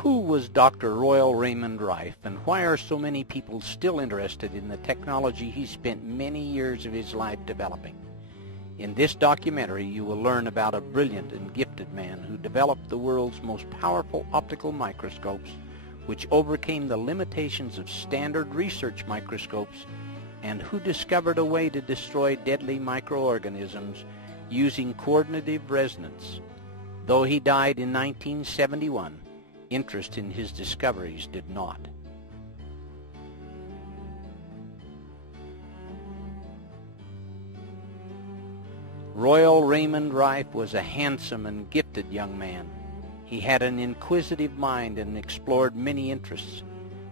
Who was Dr. Royal Raymond Raiff, and why are so many people still interested in the technology he spent many years of his life developing? In this documentary, you will learn about a brilliant and gifted man who developed the world's most powerful optical microscopes, which overcame the limitations of standard research microscopes, and who discovered a way to destroy deadly microorganisms using coordinative resonance. Though he died in 1971, interest in his discoveries did not. Royal Raymond Raiff was a handsome and gifted young man. He had an inquisitive mind and explored many interests.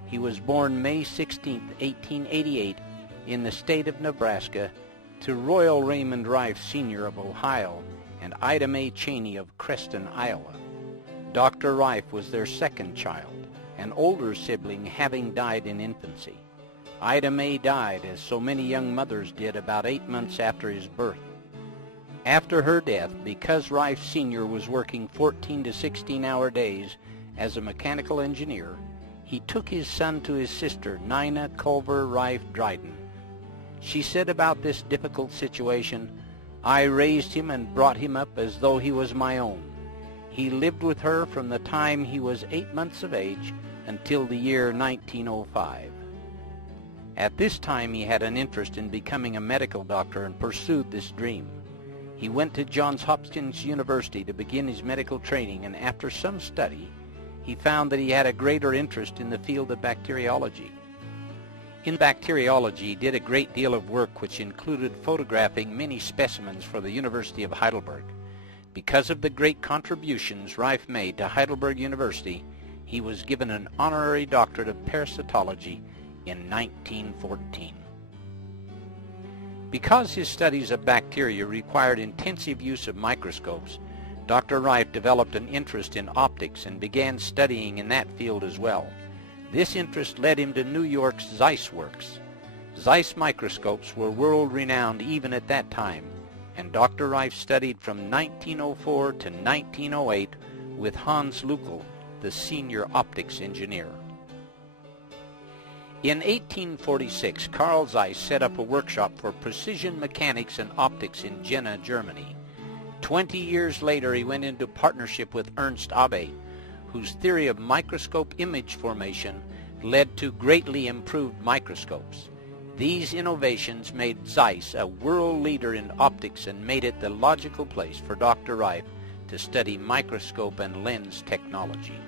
He was born May 16, 1888, in the state of Nebraska, to Royal Raymond Raiff Sr. of Ohio and Ida Mae Cheney of Creston, Iowa. Dr. Raiff was their second child, an older sibling having died in infancy. Ida Mae died, as so many young mothers did, about 8 months after his birth. After her death, because Raiff Sr. was working 14 to 16-hour days as a mechanical engineer, he took his son to his sister, Nina Culver Raiff Dryden. She said about this difficult situation, "I raised him and brought him up as though he was my own. He lived with her from the time he was 8 months of age until the year 1905. At this time he had an interest in becoming a medical doctor and pursued this dream. He went to Johns Hopkins University to begin his medical training, and after some study, he found that he had a greater interest in the field of bacteriology. In bacteriology, he did a great deal of work which included photographing many specimens for the University of Heidelberg. Because of the great contributions Raiff made to Heidelberg University, he was given an honorary doctorate of parasitology in 1914. Because his studies of bacteria required intensive use of microscopes, Dr. Raiff developed an interest in optics and began studying in that field as well. This interest led him to New York's Zeiss Works. Zeiss microscopes were world-renowned even at that time, and Dr. Raiff studied from 1904 to 1908 with Hans Lückel, the senior optics engineer. In 1846, Carl Zeiss set up a workshop for precision mechanics and optics in Jena, Germany. 20 years later, he went into partnership with Ernst Abbe, whose theory of microscope image formation led to greatly improved microscopes. These innovations made Zeiss a world leader in optics and made it the logical place for Dr. Raiff to study microscope and lens technology.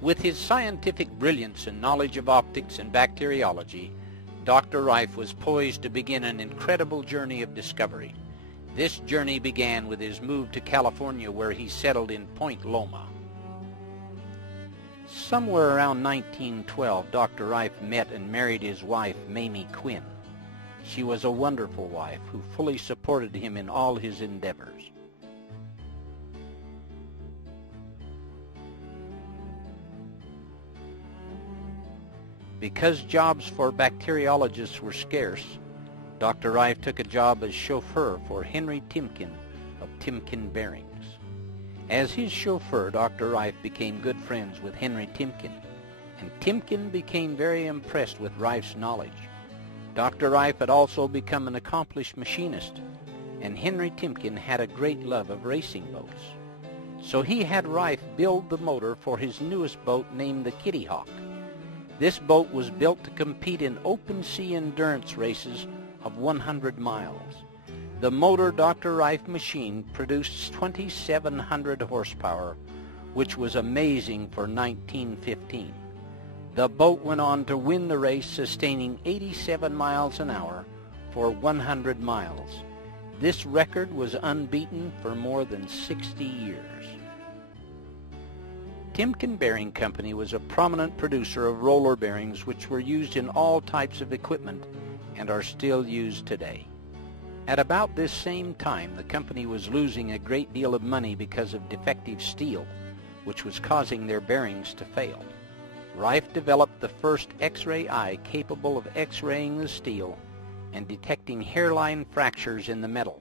With his scientific brilliance and knowledge of optics and bacteriology, Dr. Raiff was poised to begin an incredible journey of discovery. This journey began with his move to California, where he settled in Point Loma. Somewhere around 1912, Dr. Raiff met and married his wife, Mamie Quinn. She was a wonderful wife who fully supported him in all his endeavors. Because jobs for bacteriologists were scarce, Dr. Raiff took a job as chauffeur for Henry Timken of Timken Bearings. As his chauffeur, Dr. Raiff became good friends with Henry Timken, and Timken became very impressed with Raiff's knowledge. Dr. Raiff had also become an accomplished machinist, and Henry Timken had a great love of racing boats. So he had Raiff build the motor for his newest boat named the Kitty Hawk. This boat was built to compete in open sea endurance races of 100 miles. The motor Dr. Raiff machined produced 2,700 horsepower, which was amazing for 1915. The boat went on to win the race, sustaining 87 miles an hour for 100 miles. This record was unbeaten for more than 60 years. Timken Bearing Company was a prominent producer of roller bearings which were used in all types of equipment and are still used today. At about this same time, the company was losing a great deal of money because of defective steel, which was causing their bearings to fail. Raiff developed the first X-ray eye capable of X-raying the steel and detecting hairline fractures in the metal.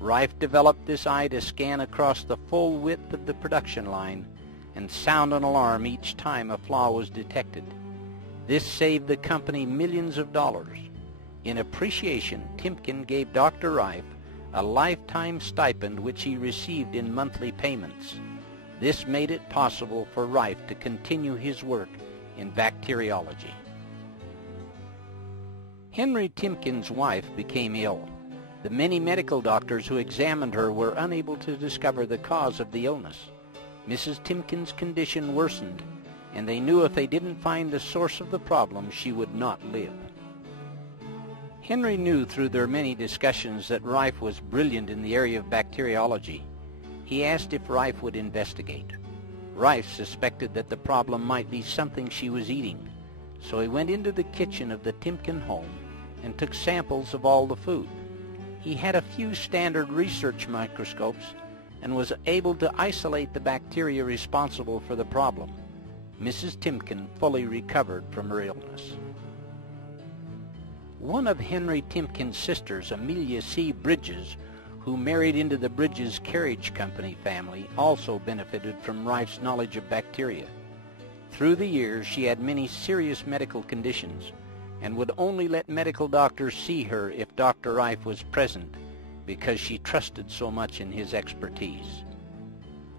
Raiff developed this eye to scan across the full width of the production line, and sound an alarm each time a flaw was detected. This saved the company millions of dollars. In appreciation, Timken gave Dr. Rайф a lifetime stipend which he received in monthly payments. This made it possible for Rайф to continue his work in bacteriology. Henry Timken's wife became ill. The many medical doctors who examined her were unable to discover the cause of the illness. Mrs. Timken's condition worsened, and they knew if they didn't find the source of the problem, she would not live. Henry knew through their many discussions that Rайф was brilliant in the area of bacteriology. He asked if Rайф would investigate. Rайф suspected that the problem might be something she was eating, so he went into the kitchen of the Timken home and took samples of all the food. He had a few standard research microscopes and was able to isolate the bacteria responsible for the problem. Mrs. Timken fully recovered from her illness. One of Henry Timken's sisters, Amelia C. Bridges, who married into the Bridges Carriage Company family, also benefited from Rайf's knowledge of bacteria. Through the years, she had many serious medical conditions and would only let medical doctors see her if Dr. Rайф was present because she trusted so much in his expertise.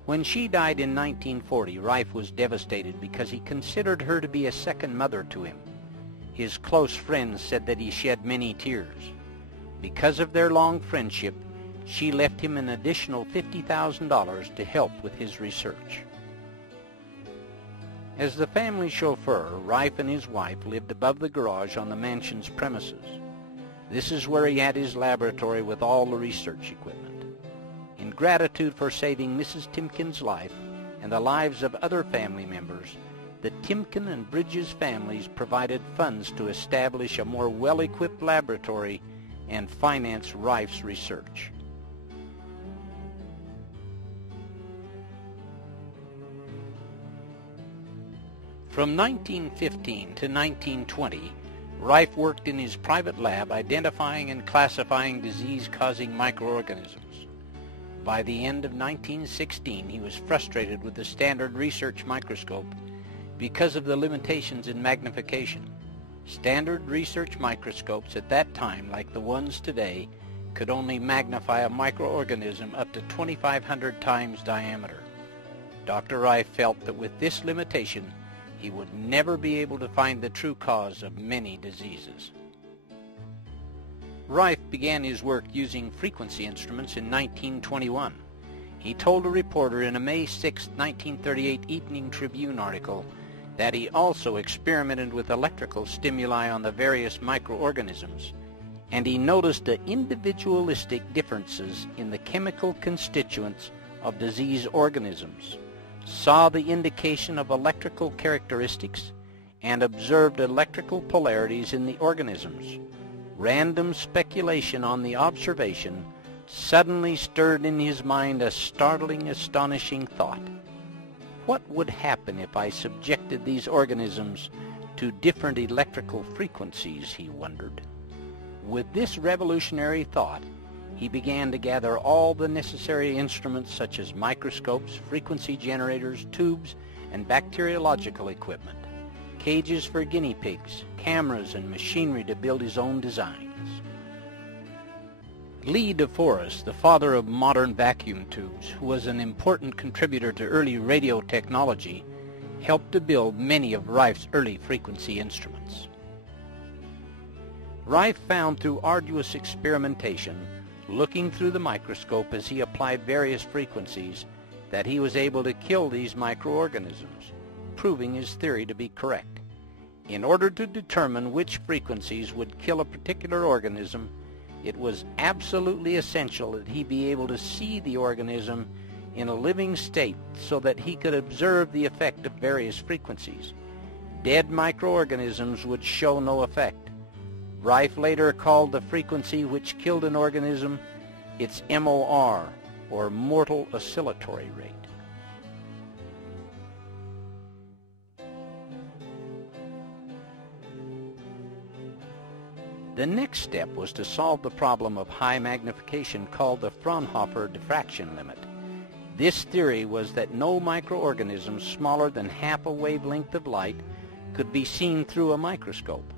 When she died in 1940, Rайф was devastated because he considered her to be a second mother to him. His close friends said that he shed many tears. Because of their long friendship, she left him an additional $50,000 to help with his research. As the family chauffeur, Rайф and his wife lived above the garage on the mansion's premises. This is where he had his laboratory with all the research equipment. In gratitude for saving Mrs. Timken's life and the lives of other family members, the Timken and Bridges families provided funds to establish a more well-equipped laboratory and finance Rайf's research. From 1915 to 1920, Rайф worked in his private lab identifying and classifying disease-causing microorganisms. By the end of 1916, he was frustrated with the standard research microscope because of the limitations in magnification. Standard research microscopes at that time, like the ones today, could only magnify a microorganism up to 2,500 times diameter. Dr. Rайф felt that with this limitation, he would never be able to find the true cause of many diseases. Rайф began his work using frequency instruments in 1921. He told a reporter in a May 6, 1938 Evening Tribune article that he also experimented with electrical stimuli on the various microorganisms, and he noticed the individualistic differences in the chemical constituents of disease organisms, saw the indication of electrical characteristics, and observed electrical polarities in the organisms. Random speculation on the observation suddenly stirred in his mind a startling, astonishing thought. What would happen if I subjected these organisms to different electrical frequencies, he wondered. With this revolutionary thought, he began to gather all the necessary instruments such as microscopes, frequency generators, tubes, and bacteriological equipment, cages for guinea pigs, cameras, and machinery to build his own designs. Lee DeForest, the father of modern vacuum tubes, who was an important contributor to early radio technology, helped to build many of Rайf's early frequency instruments. Rайф found through arduous experimentation, looking through the microscope as he applied various frequencies, that he was able to kill these microorganisms, proving his theory to be correct. In order to determine which frequencies would kill a particular organism, it was absolutely essential that he be able to see the organism in a living state so that he could observe the effect of various frequencies. Dead microorganisms would show no effect. Rайф later called the frequency which killed an organism its MOR, or mortal oscillatory rate. The next step was to solve the problem of high magnification called the Fraunhofer diffraction limit. This theory was that no microorganisms smaller than half a wavelength of light could be seen through a microscope.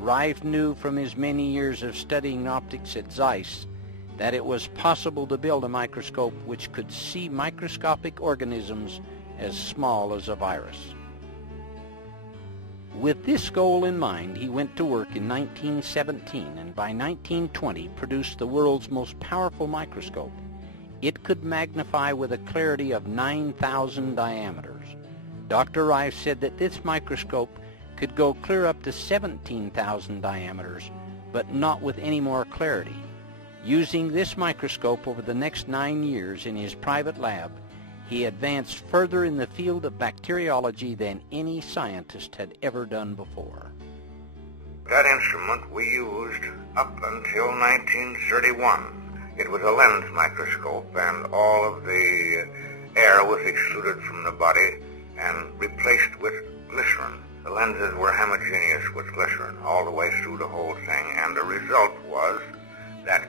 Raiff knew from his many years of studying optics at Zeiss that it was possible to build a microscope which could see microscopic organisms as small as a virus. With this goal in mind, he went to work in 1917 and by 1920 produced the world's most powerful microscope. It could magnify with a clarity of 9,000 diameters. Dr. Raiff said that this microscope could go clear up to 17,000 diameters, but not with any more clarity. Using this microscope over the next 9 years in his private lab, he advanced further in the field of bacteriology than any scientist had ever done before. That instrument we used up until 1931. It was a lens microscope, and all of the air was excluded from the body and replaced with glycerin. The lenses were homogeneous with glycerin all the way through the whole thing, and the result was that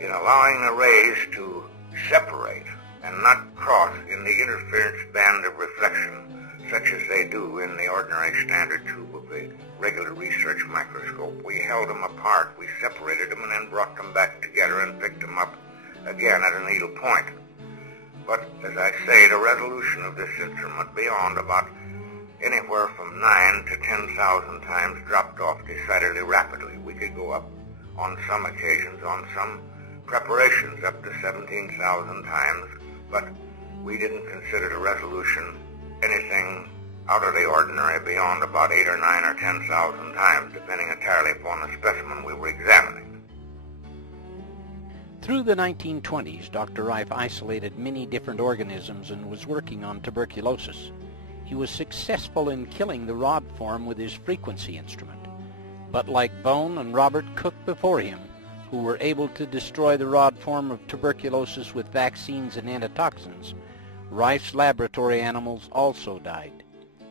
in allowing the rays to separate and not cross in the interference band of reflection, such as they do in the ordinary standard tube of the regular research microscope, we held them apart, we separated them, and then brought them back together and picked them up again at a needle point. But, as I say, the resolution of this instrument beyond about anywhere from 9 to 10,000 times dropped off decidedly rapidly. We could go up on some occasions, on some preparations, up to 17,000 times, but we didn't consider the resolution anything out of the ordinary beyond about 8 or 9 or 10,000 times, depending entirely upon the specimen we were examining. Through the 1920s, Dr. Raiff isolated many different organisms and was working on tuberculosis. He was successful in killing the rod form with his frequency instrument. But like Bone and Robert Cook before him, who were able to destroy the rod form of tuberculosis with vaccines and antitoxins, Raiff's laboratory animals also died.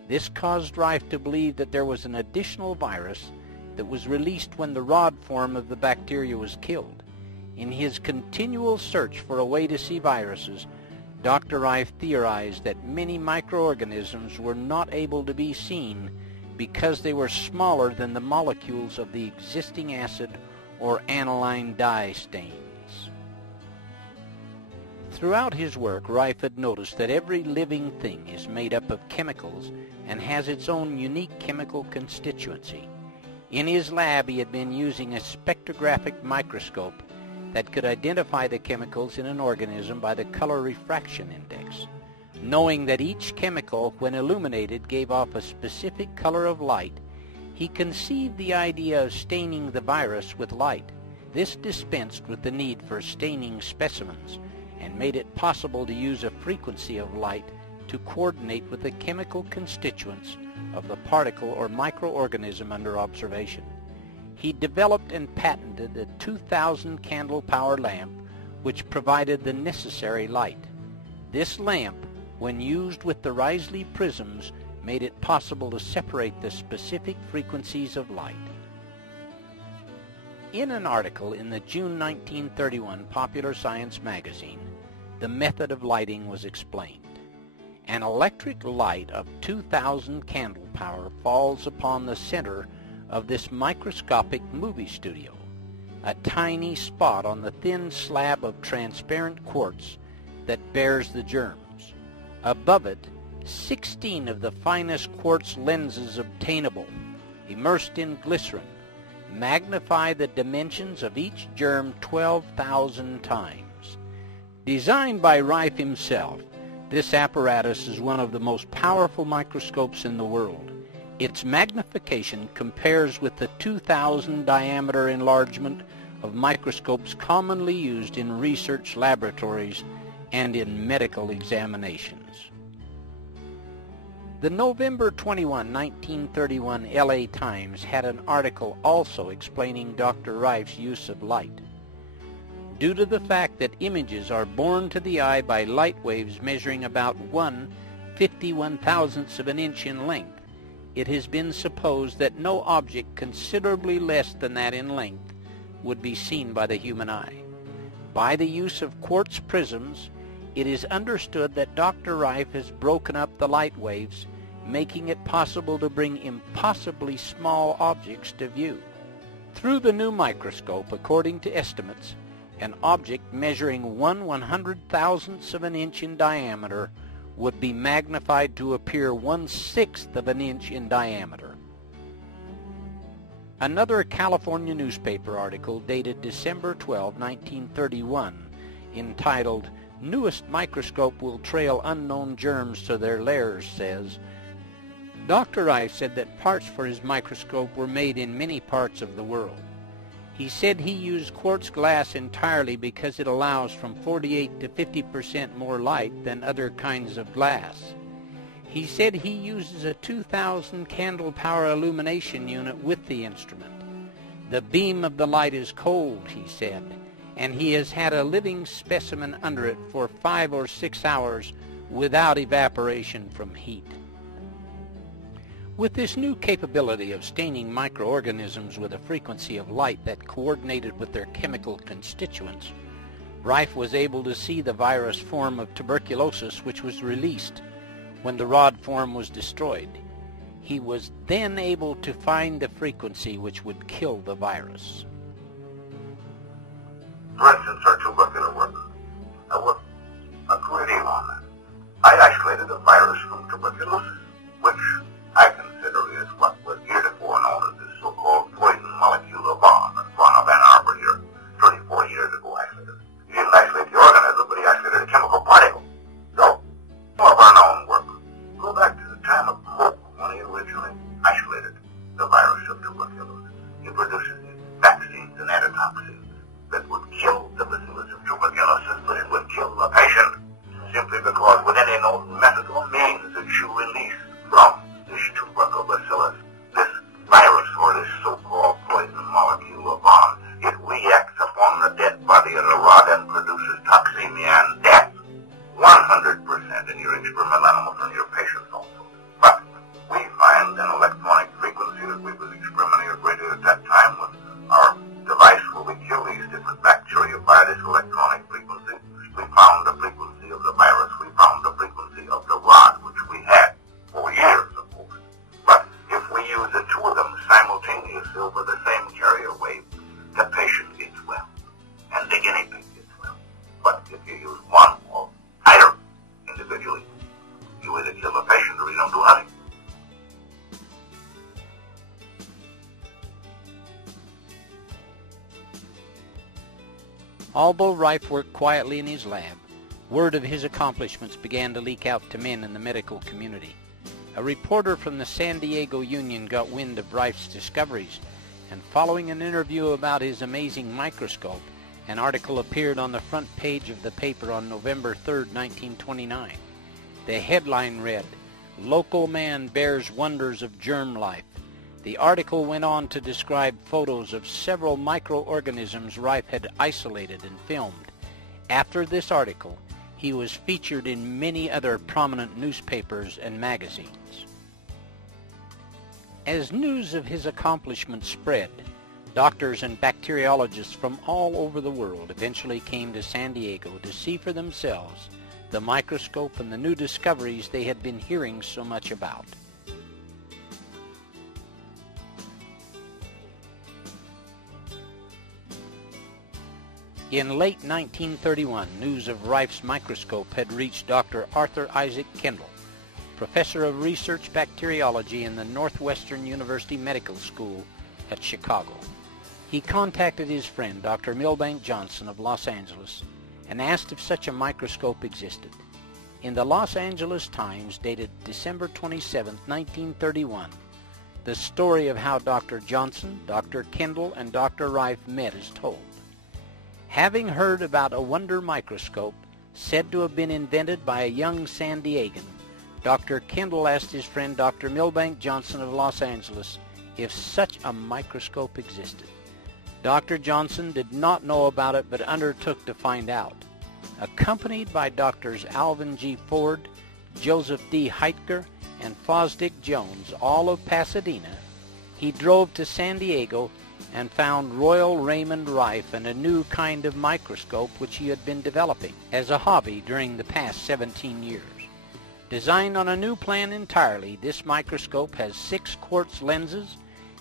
This caused Raiff to believe that there was an additional virus that was released when the rod form of the bacteria was killed. In his continual search for a way to see viruses, Dr. Raiff theorized that many microorganisms were not able to be seen because they were smaller than the molecules of the existing acid or aniline dye stains. Throughout his work, Raiff had noticed that every living thing is made up of chemicals and has its own unique chemical constituency. In his lab, he had been using a spectrographic microscope that could identify the chemicals in an organism by the color refraction index. Knowing that each chemical, when illuminated, gave off a specific color of light, he conceived the idea of staining the virus with light. This dispensed with the need for staining specimens and made it possible to use a frequency of light to coordinate with the chemical constituents of the particle or microorganism under observation. He developed and patented a 2,000 candle power lamp which provided the necessary light. This lamp, when used with the Risley prisms, made it possible to separate the specific frequencies of light. In an article in the June 1931 Popular Science magazine, the method of lighting was explained. An electric light of 2,000 candle power falls upon the center of this microscopic movie studio, a tiny spot on the thin slab of transparent quartz that bears the germs. Above it, 16 of the finest quartz lenses obtainable, immersed in glycerin, magnify the dimensions of each germ 12,000 times. Designed by Raiff himself, this apparatus is one of the most powerful microscopes in the world. Its magnification compares with the 2,000 diameter enlargement of microscopes commonly used in research laboratories and in medical examinations. The November 21, 1931 LA Times had an article also explaining Dr. Raiff's use of light. Due to the fact that images are borne to the eye by light waves measuring about 1/51,000th of an inch in length, it has been supposed that no object considerably less than that in length would be seen by the human eye. By the use of quartz prisms, It is understood that Dr. Rайф has broken up the light waves, making it possible to bring impossibly small objects to view. Through the new microscope, according to estimates, an object measuring 1/100,000th of an inch in diameter would be magnified to appear 1/6 of an inch in diameter. Another California newspaper article dated December 12, 1931, entitled "Newest Microscope Will Trail Unknown Germs to Their Lairs," says, Dr. Rайф said that parts for his microscope were made in many parts of the world. He said he used quartz glass entirely because it allows from 48 to 50% more light than other kinds of glass. He said he uses a 2,000 candle power illumination unit with the instrument. The beam of the light is cold, he said, and he has had a living specimen under it for 5 or 6 hours without evaporation from heat. With this new capability of staining microorganisms with a frequency of light that coordinated with their chemical constituents, Rайф was able to see the virus form of tuberculosis which was released when the rod form was destroyed. He was then able to find the frequency which would kill the virus. For instance, our tubercular work. I worked a great deal on that. I isolated the virus from tuberculosis, which I consider is what was heretofore known as the so-called poison molecular bomb in front of Ann Arbor here 34 years ago, isolated. He didn't isolate the organism, but he isolated a chemical particle. So, more of our known work. Go back to the time of Pope when he originally isolated the virus of tuberculosis. He produces vaccines and antitoxins that would kill the bacillus of tuberculosis, but it would kill the patient simply because with any known method or means that you release from this tubercle bacillus, this virus or this so-called poison molecular bomb, it reacts upon the dead body of the rod and produces toxemia and death. 100% in your experimental animals and your patients also. But we find an electronic frequency that we was experimenting at that time with our device where we kill these different bacteria by this electronic frequency. We found the frequency of the virus. We found the frequency of the rod, which we had for years, of course. But if we use the two of them simultaneously over the same carrier wave, the patient gets well, and the guinea pig gets well. But if you use one or either individually, you either kill the patient or you don't do nothing. Although Rайф worked quietly in his lab, word of his accomplishments began to leak out to men in the medical community. A reporter from the San Diego Union got wind of Rайf's discoveries, and following an interview about his amazing microscope, an article appeared on the front page of the paper on November 3, 1929. The headline read, "Local Man Bears Wonders of Germ Life." The article went on to describe photos of several microorganisms Rайф had isolated and filmed. After this article, he was featured in many other prominent newspapers and magazines. As news of his accomplishments spread, doctors and bacteriologists from all over the world eventually came to San Diego to see for themselves the microscope and the new discoveries they had been hearing so much about. In late 1931, news of Rайf's microscope had reached Dr. Arthur Isaac Kendall, professor of research bacteriology in the Northwestern University Medical School at Chicago. He contacted his friend, Dr. Milbank Johnson of Los Angeles, and asked if such a microscope existed. In the Los Angeles Times, dated December 27, 1931, the story of how Dr. Johnson, Dr. Kendall, and Dr. Rайф met is told. Having heard about a wonder microscope said to have been invented by a young San Diegan, Dr. Kendall asked his friend Dr. Milbank Johnson of Los Angeles if such a microscope existed. Dr. Johnson did not know about it but undertook to find out. Accompanied by Drs. Alvin G. Ford, Joseph D. Heitker, and Fosdick Jones, all of Pasadena, he drove to San Diego and found Royal Raymond Raiff and a new kind of microscope which he had been developing as a hobby during the past 17 years. Designed on a new plan entirely, this microscope has 6 quartz lenses,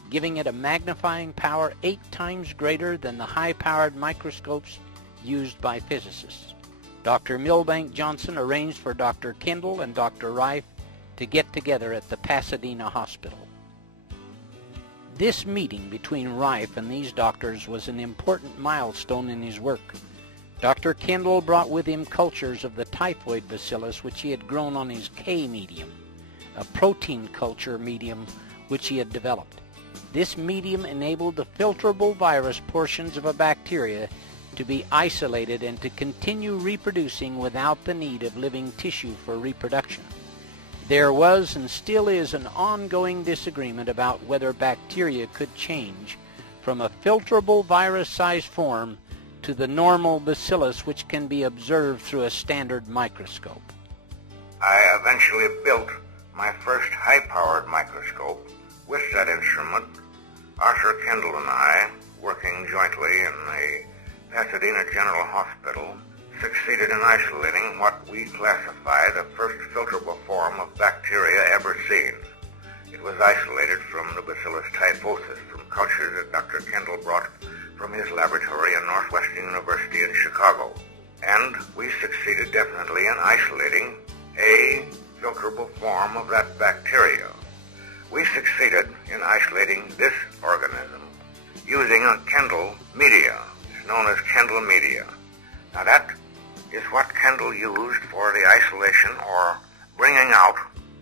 giving it a magnifying power 8 times greater than the high-powered microscopes used by physicists. Dr. Milbank Johnson arranged for Dr. Kendall and Dr. Raiff to get together at the Pasadena hospital. This meeting between Raiff and these doctors was an important milestone in his work. Dr. Kendall brought with him cultures of the typhoid bacillus which he had grown on his K medium, a protein culture medium which he had developed. This medium enabled the filterable virus portions of a bacteria to be isolated and to continue reproducing without the need of living tissue for reproduction. There was and still is an ongoing disagreement about whether bacteria could change from a filterable virus-sized form to the normal bacillus which can be observed through a standard microscope. I eventually built my first high-powered microscope with that instrument. Arthur Kendall and I, working jointly in the Pasadena General Hospital, succeeded in isolating what we classify the first filterable form of bacteria ever seen. It was isolated from the Bacillus typhosus from cultures that Dr. Kendall brought from his laboratory in Northwestern University in Chicago. And we succeeded definitely in isolating a filterable form of that bacteria. We succeeded in isolating this organism using a Kendall media. It's known as Kendall media. Now that is what Kendall used for the isolation or bringing out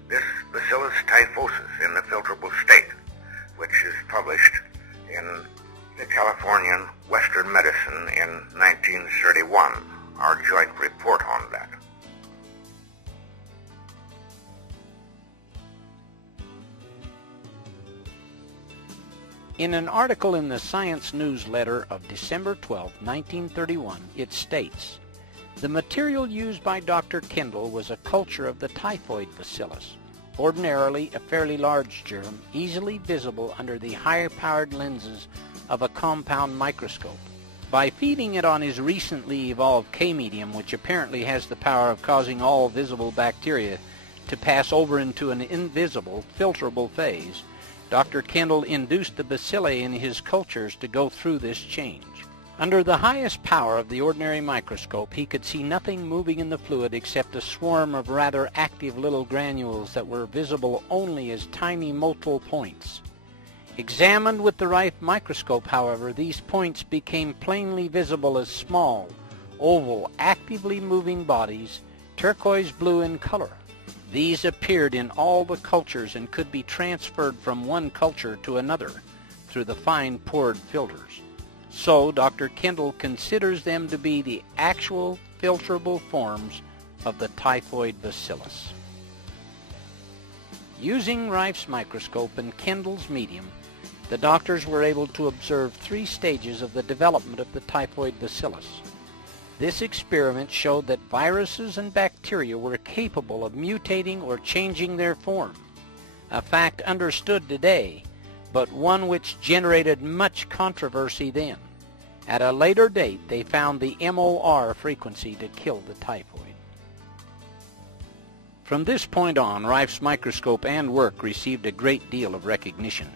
this Bacillus typhosus in the filterable state, which is published in the Californian Western Medicine in 1931, our joint report on that. In an article in the Science Newsletter of December 12, 1931, it states, "The material used by Dr. Kendall was a culture of the typhoid bacillus, ordinarily a fairly large germ, easily visible under the higher-powered lenses of a compound microscope. By feeding it on his recently evolved K-medium, which apparently has the power of causing all visible bacteria to pass over into an invisible, filterable phase, Dr. Kendall induced the bacilli in his cultures to go through this change. Under the highest power of the ordinary microscope, he could see nothing moving in the fluid except a swarm of rather active little granules that were visible only as tiny motile points. Examined with the Raiff microscope, however, these points became plainly visible as small, oval, actively moving bodies, turquoise blue in color. These appeared in all the cultures and could be transferred from one culture to another through the fine pored filters. So Dr. Kendall considers them to be the actual filterable forms of the typhoid bacillus." Using Raiff's microscope and Kendall's medium, the doctors were able to observe 3 stages of the development of the typhoid bacillus. This experiment showed that viruses and bacteria were capable of mutating or changing their form, a fact understood today, but one which generated much controversy then. At a later date, they found the MOR frequency to kill the typhoid. From this point on, Raiff's microscope and work received a great deal of recognition.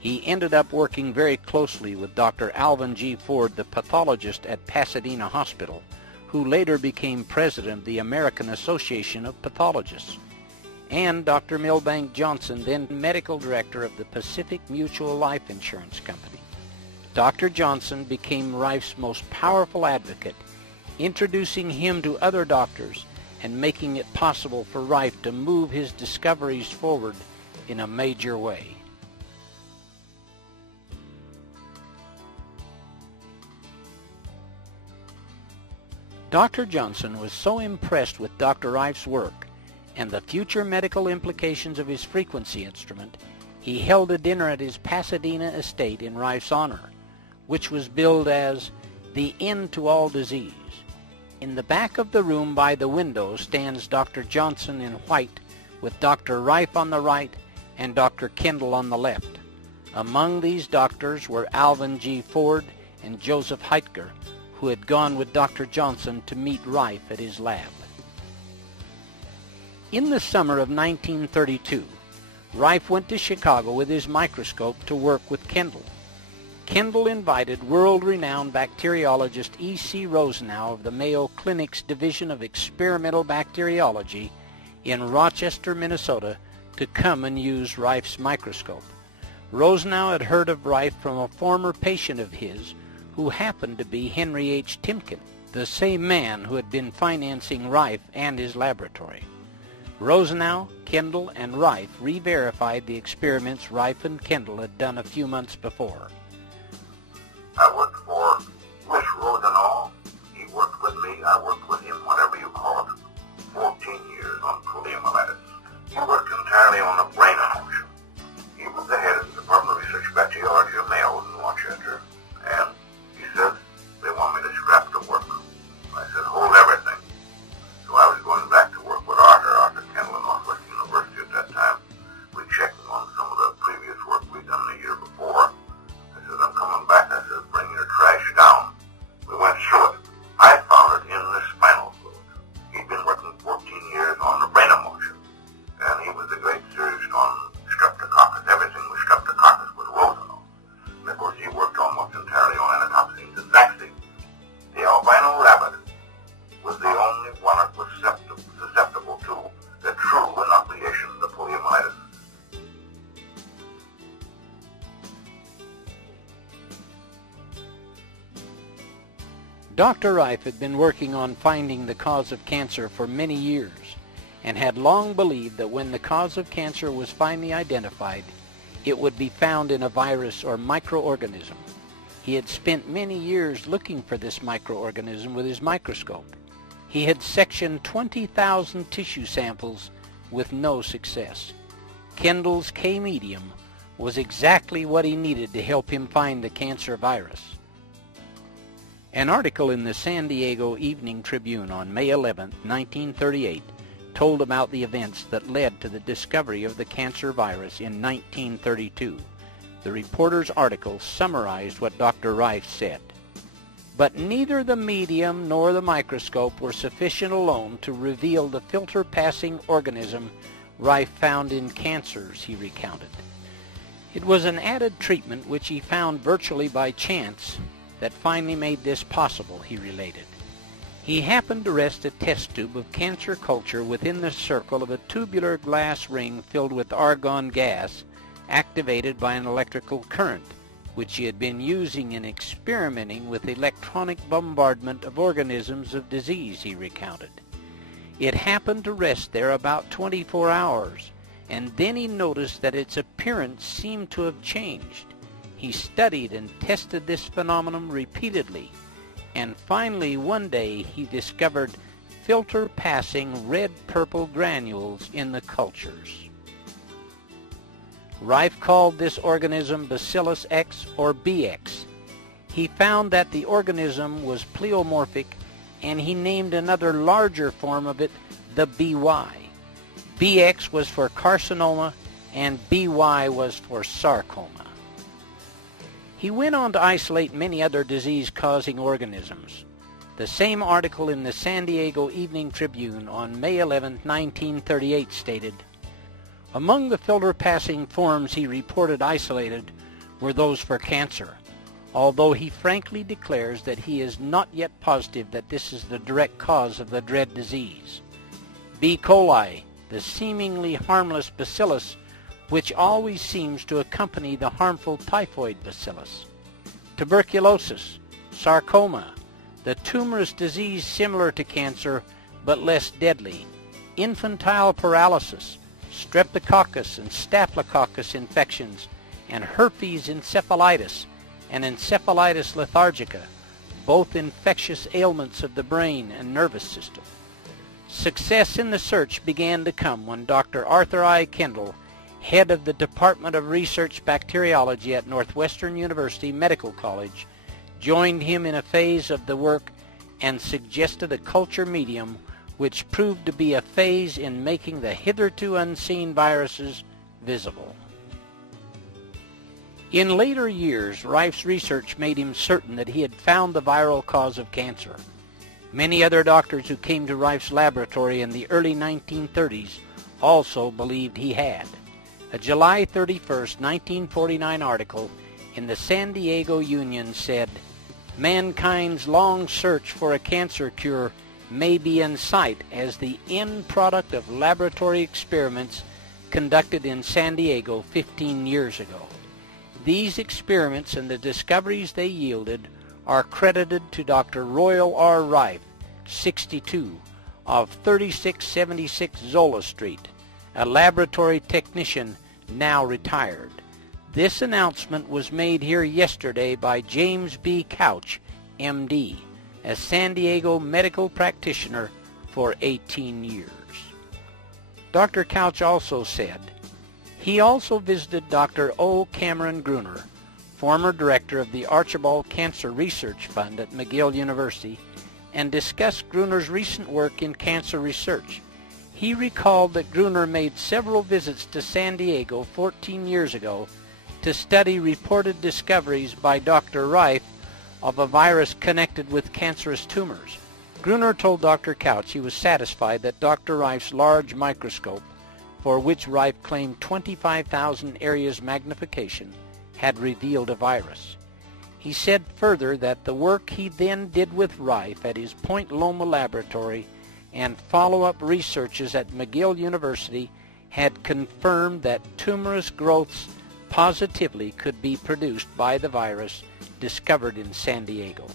He ended up working very closely with Dr. Alvin G. Ford, the pathologist at Pasadena Hospital, who later became president of the American Association of Pathologists, and Dr. Milbank Johnson, then medical director of the Pacific Mutual Life Insurance Company. Dr. Johnson became Raiff's most powerful advocate, introducing him to other doctors and making it possible for Raiff to move his discoveries forward in a major way. Dr. Johnson was so impressed with Dr. Raiff's work and the future medical implications of his frequency instrument, he held a dinner at his Pasadena estate in Raiff's honor, which was billed as the end to all disease. In the back of the room by the window stands Dr. Johnson in white, with Dr. Raiff on the right and Dr. Kendall on the left. Among these doctors were Alvin G. Ford and Joseph Heitger, who had gone with Dr. Johnson to meet Raiff at his lab. In the summer of 1932, Raiff went to Chicago with his microscope to work with Kendall. Kendall invited world-renowned bacteriologist E.C. Rosenau of the Mayo Clinic's Division of Experimental Bacteriology in Rochester, Minnesota, to come and use Raiff's microscope. Rosenau had heard of Raiff from a former patient of his who happened to be Henry H. Timken, the same man who had been financing Raiff and his laboratory. Rosenau, Kendall, and Raiff re-verified the experiments Raiff and Kendall had done a few months before. I worked for Miss Rosenau. He worked with me. I worked with him, whatever you call it, 14 years on poliomyelitis. He worked entirely on the brain emotion. He was the head of the Department of Research Bacteriology of Mayo in Rochester, and he said, they want me to scrap the work. I said, hold everything. So I was going back to work with Arthur Kendall at Northwestern University at that time. We checked on some of the previous work we'd done the year before. I said, I'm coming back. I said, bring your trash down. We went through it. I found it in the spinal fluid. He'd been working 14 years on the brain emotion, and he was a great surgeon on streptococcus. Everything was streptococcus with Rosenau. And of course, he worked almost entirely on anatoxins and vaccines. The albino rabbit was the only one that was susceptible to the true inoculation of the poliomyelitis. Dr. Raiff had been working on finding the cause of cancer for many years and had long believed that when the cause of cancer was finally identified, it would be found in a virus or microorganism. He had spent many years looking for this microorganism with his microscope. He had sectioned 20,000 tissue samples with no success. Kendall's K-medium was exactly what he needed to help him find the cancer virus. An article in the San Diego Evening Tribune on May 11, 1938, told about the events that led to the discovery of the cancer virus in 1932. The reporter's article summarized what Dr. Raiff said. But neither the medium nor the microscope were sufficient alone to reveal the filter-passing organism Raiff found in cancers, he recounted. It was an added treatment which he found virtually by chance that finally made this possible, he related. He happened to rest a test tube of cancer culture within the circle of a tubular glass ring filled with argon gas activated by an electrical current, which he had been using in experimenting with electronic bombardment of organisms of disease, he recounted. It happened to rest there about 24 hours, and then he noticed that its appearance seemed to have changed. He studied and tested this phenomenon repeatedly, and finally one day he discovered filter-passing red-purple granules in the cultures. Raiff called this organism Bacillus X or BX. He found that the organism was pleomorphic, and he named another larger form of it the BY. BX was for carcinoma, and BY was for sarcoma. He went on to isolate many other disease-causing organisms. The same article in the San Diego Evening Tribune on May 11, 1938 stated, among the filter-passing forms he reported isolated were those for cancer, although he frankly declares that he is not yet positive that this is the direct cause of the dread disease. B. coli, the seemingly harmless bacillus, which always seems to accompany the harmful typhoid bacillus. Tuberculosis, sarcoma, the tumorous disease similar to cancer but less deadly, infantile paralysis, streptococcus and staphylococcus infections, and herpes encephalitis and encephalitis lethargica, both infectious ailments of the brain and nervous system. Success in the search began to come when Dr. Arthur I. Kendall, head of the Department of Research Bacteriology at Northwestern University Medical College, joined him in a phase of the work and suggested a culture medium which proved to be a phase in making the hitherto unseen viruses visible. In later years, Rайf's research made him certain that he had found the viral cause of cancer. Many other doctors who came to Rайf's laboratory in the early 1930s also believed he had. A July 31st, 1949 article in the San Diego Union said, "Mankind's long search for a cancer cure may be in sight as the end product of laboratory experiments conducted in San Diego 15 years ago. These experiments and the discoveries they yielded are credited to Dr. Royal R. Rайф, 62, of 3676 Zola Street, a laboratory technician now retired. This announcement was made here yesterday by James B. Couch, M.D., a San Diego medical practitioner for 18 years. Dr. Couch also said, he also visited Dr. O. Cameron Gruner, former director of the Archibald Cancer Research Fund at McGill University, and discussed Gruner's recent work in cancer research. He recalled that Gruner made several visits to San Diego 14 years ago to study reported discoveries by Dr. Rайф of a virus connected with cancerous tumors. Gruner told Dr. Couch he was satisfied that Dr. Rайf's large microscope, for which Rайф claimed 25,000 areas magnification, had revealed a virus. He said further that the work he then did with Rайф at his Point Loma laboratory and follow-up researches at McGill University had confirmed that tumorous growths positively could be produced by the virus discovered in San Diego.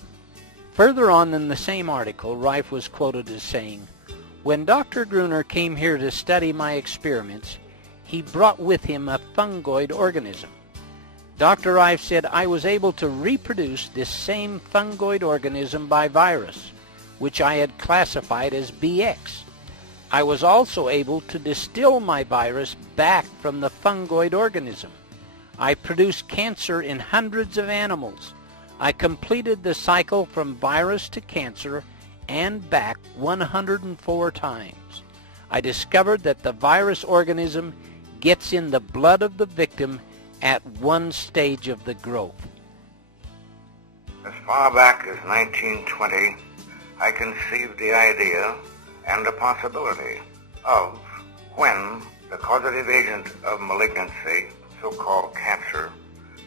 Further on in the same article, Rайf was quoted as saying, "When Dr. Gruner came here to study my experiments, he brought with him a fungoid organism. Dr. Rайф said I was able to reproduce this same fungoid organism by virus, which I had classified as BX. I was also able to distill my virus back from the fungoid organism. I produced cancer in hundreds of animals. I completed the cycle from virus to cancer and back 104 times. I discovered that the virus organism gets in the blood of the victim at one stage of the growth." As far back as 1920, I conceived the idea and the possibility of when the causative agent of malignancy, so-called cancer,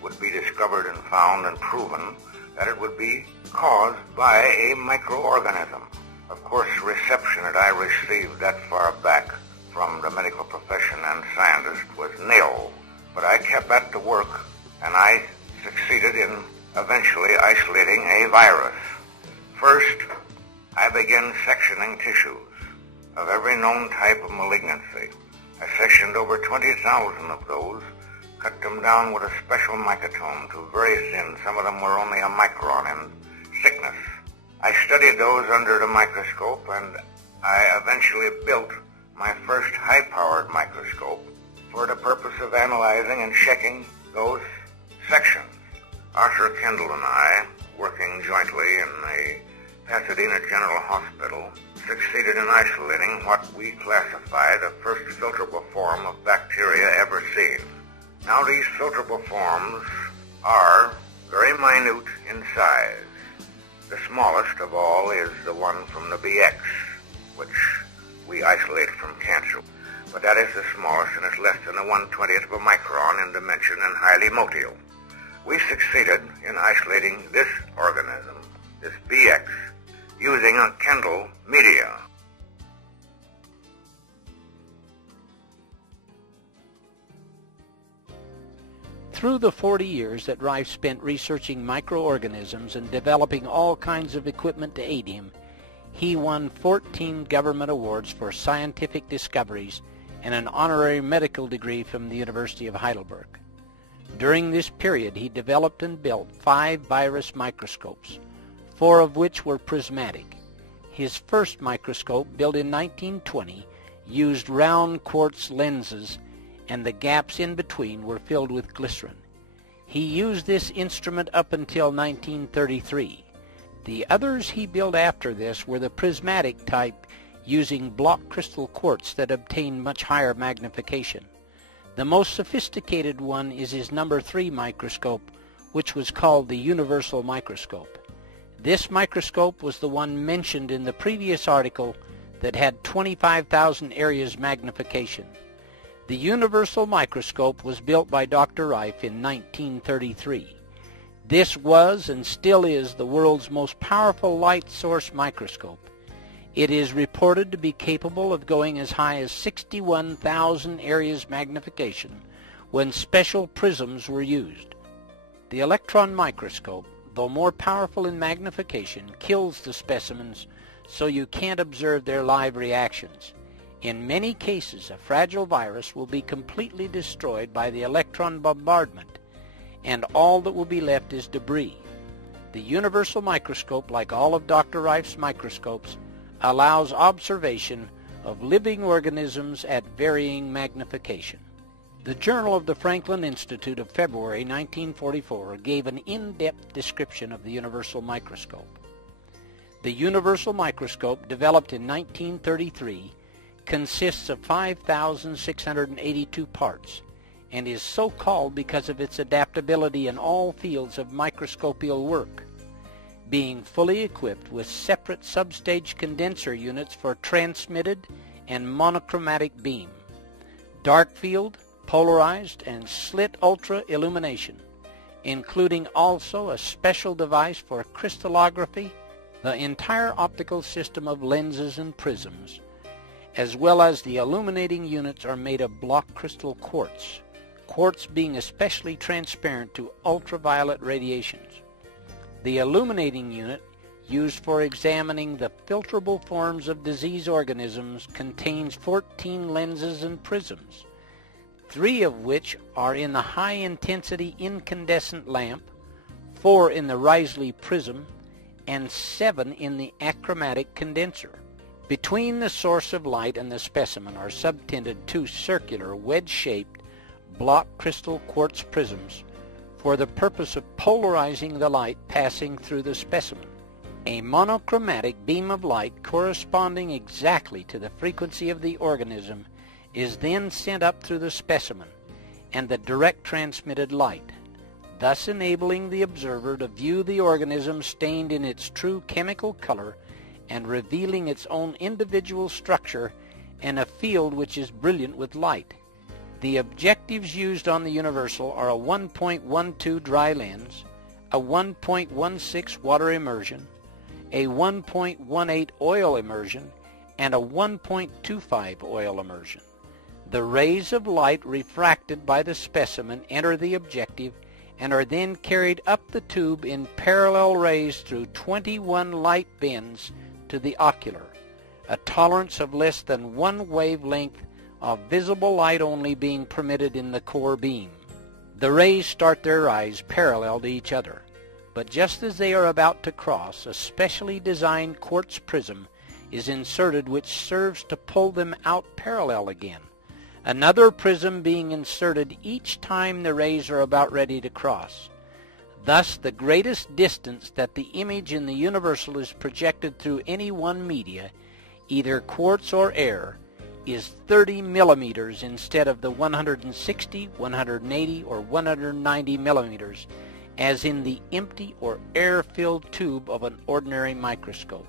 would be discovered and found and proven that it would be caused by a microorganism. Of course, reception that I received that far back from the medical profession and scientists was nil, but I kept at the work and I succeeded in eventually isolating a virus. First, I began sectioning tissues of every known type of malignancy. I sectioned over 20,000 of those, cut them down with a special microtome to very thin. Some of them were only a micron in thickness. I studied those under the microscope, and I eventually built my first high-powered microscope for the purpose of analyzing and checking those sections. Arthur Kendall and I, working jointly in the Pasadena General Hospital, succeeded in isolating what we classify the first filterable form of bacteria ever seen. Now these filterable forms are very minute in size. The smallest of all is the one from the BX, which we isolated from cancer. But that is the smallest and is less than a 1/20th of a micron in dimension and highly motile. We succeeded in isolating this organism, this BX, using a Kendall media. Through the 40 years that Rайф spent researching microorganisms and developing all kinds of equipment to aid him, he won 14 government awards for scientific discoveries and an honorary medical degree from the University of Heidelberg. During this period, he developed and built 5 virus microscopes, 4 of which were prismatic. His first microscope, built in 1920, used round quartz lenses, and the gaps in between were filled with glycerin. He used this instrument up until 1933. The others he built after this were the prismatic type, using block crystal quartz that obtained much higher magnification. The most sophisticated one is his number 3 microscope, which was called the universal microscope. This microscope was the one mentioned in the previous article that had 25,000 areas magnification. The universal microscope was built by Dr. Rайф in 1933. This was and still is the world's most powerful light source microscope. It is reported to be capable of going as high as 61,000 areas magnification when special prisms were used. The electron microscope, though more powerful in magnification, kills the specimens so you can't observe their live reactions. In many cases, a fragile virus will be completely destroyed by the electron bombardment, and all that will be left is debris. The universal microscope, like all of Dr. Rайf's microscopes, allows observation of living organisms at varying magnification. The Journal of the Franklin Institute of February 1944 gave an in-depth description of the universal microscope. The universal microscope, developed in 1933, consists of 5,682 parts and is so called because of its adaptability in all fields of microscopical work, being fully equipped with separate substage condenser units for transmitted and monochromatic beam, dark field, polarized, and slit ultra illumination, including also a special device for crystallography, the entire optical system of lenses and prisms, as well as the illuminating units are made of block crystal quartz, quartz being especially transparent to ultraviolet radiations. The illuminating unit, used for examining the filterable forms of disease organisms, contains 14 lenses and prisms, 3 of which are in the high-intensity incandescent lamp, 4 in the Risley prism, and 7 in the achromatic condenser. Between the source of light and the specimen are subtended 2 circular, wedge-shaped block crystal quartz prisms for the purpose of polarizing the light passing through the specimen. A monochromatic beam of light corresponding exactly to the frequency of the organism is then sent up through the specimen and the direct transmitted light, thus enabling the observer to view the organism stained in its true chemical color and revealing its own individual structure in a field which is brilliant with light. The objectives used on the universal are a 1.12 dry lens, a 1.16 water immersion, a 1.18 oil immersion, and a 1.25 oil immersion. The rays of light refracted by the specimen enter the objective and are then carried up the tube in parallel rays through 21 light bends to the ocular, a tolerance of less than 1 wavelength of visible light only being permitted in the core beam. The rays start their rise parallel to each other, but just as they are about to cross, a specially designed quartz prism is inserted which serves to pull them out parallel again, another prism being inserted each time the rays are about ready to cross. Thus, the greatest distance that the image in the universal is projected through any one media, either quartz or air, is 30 millimeters instead of the 160, 180, or 190 millimeters, as in the empty or air-filled tube of an ordinary microscope.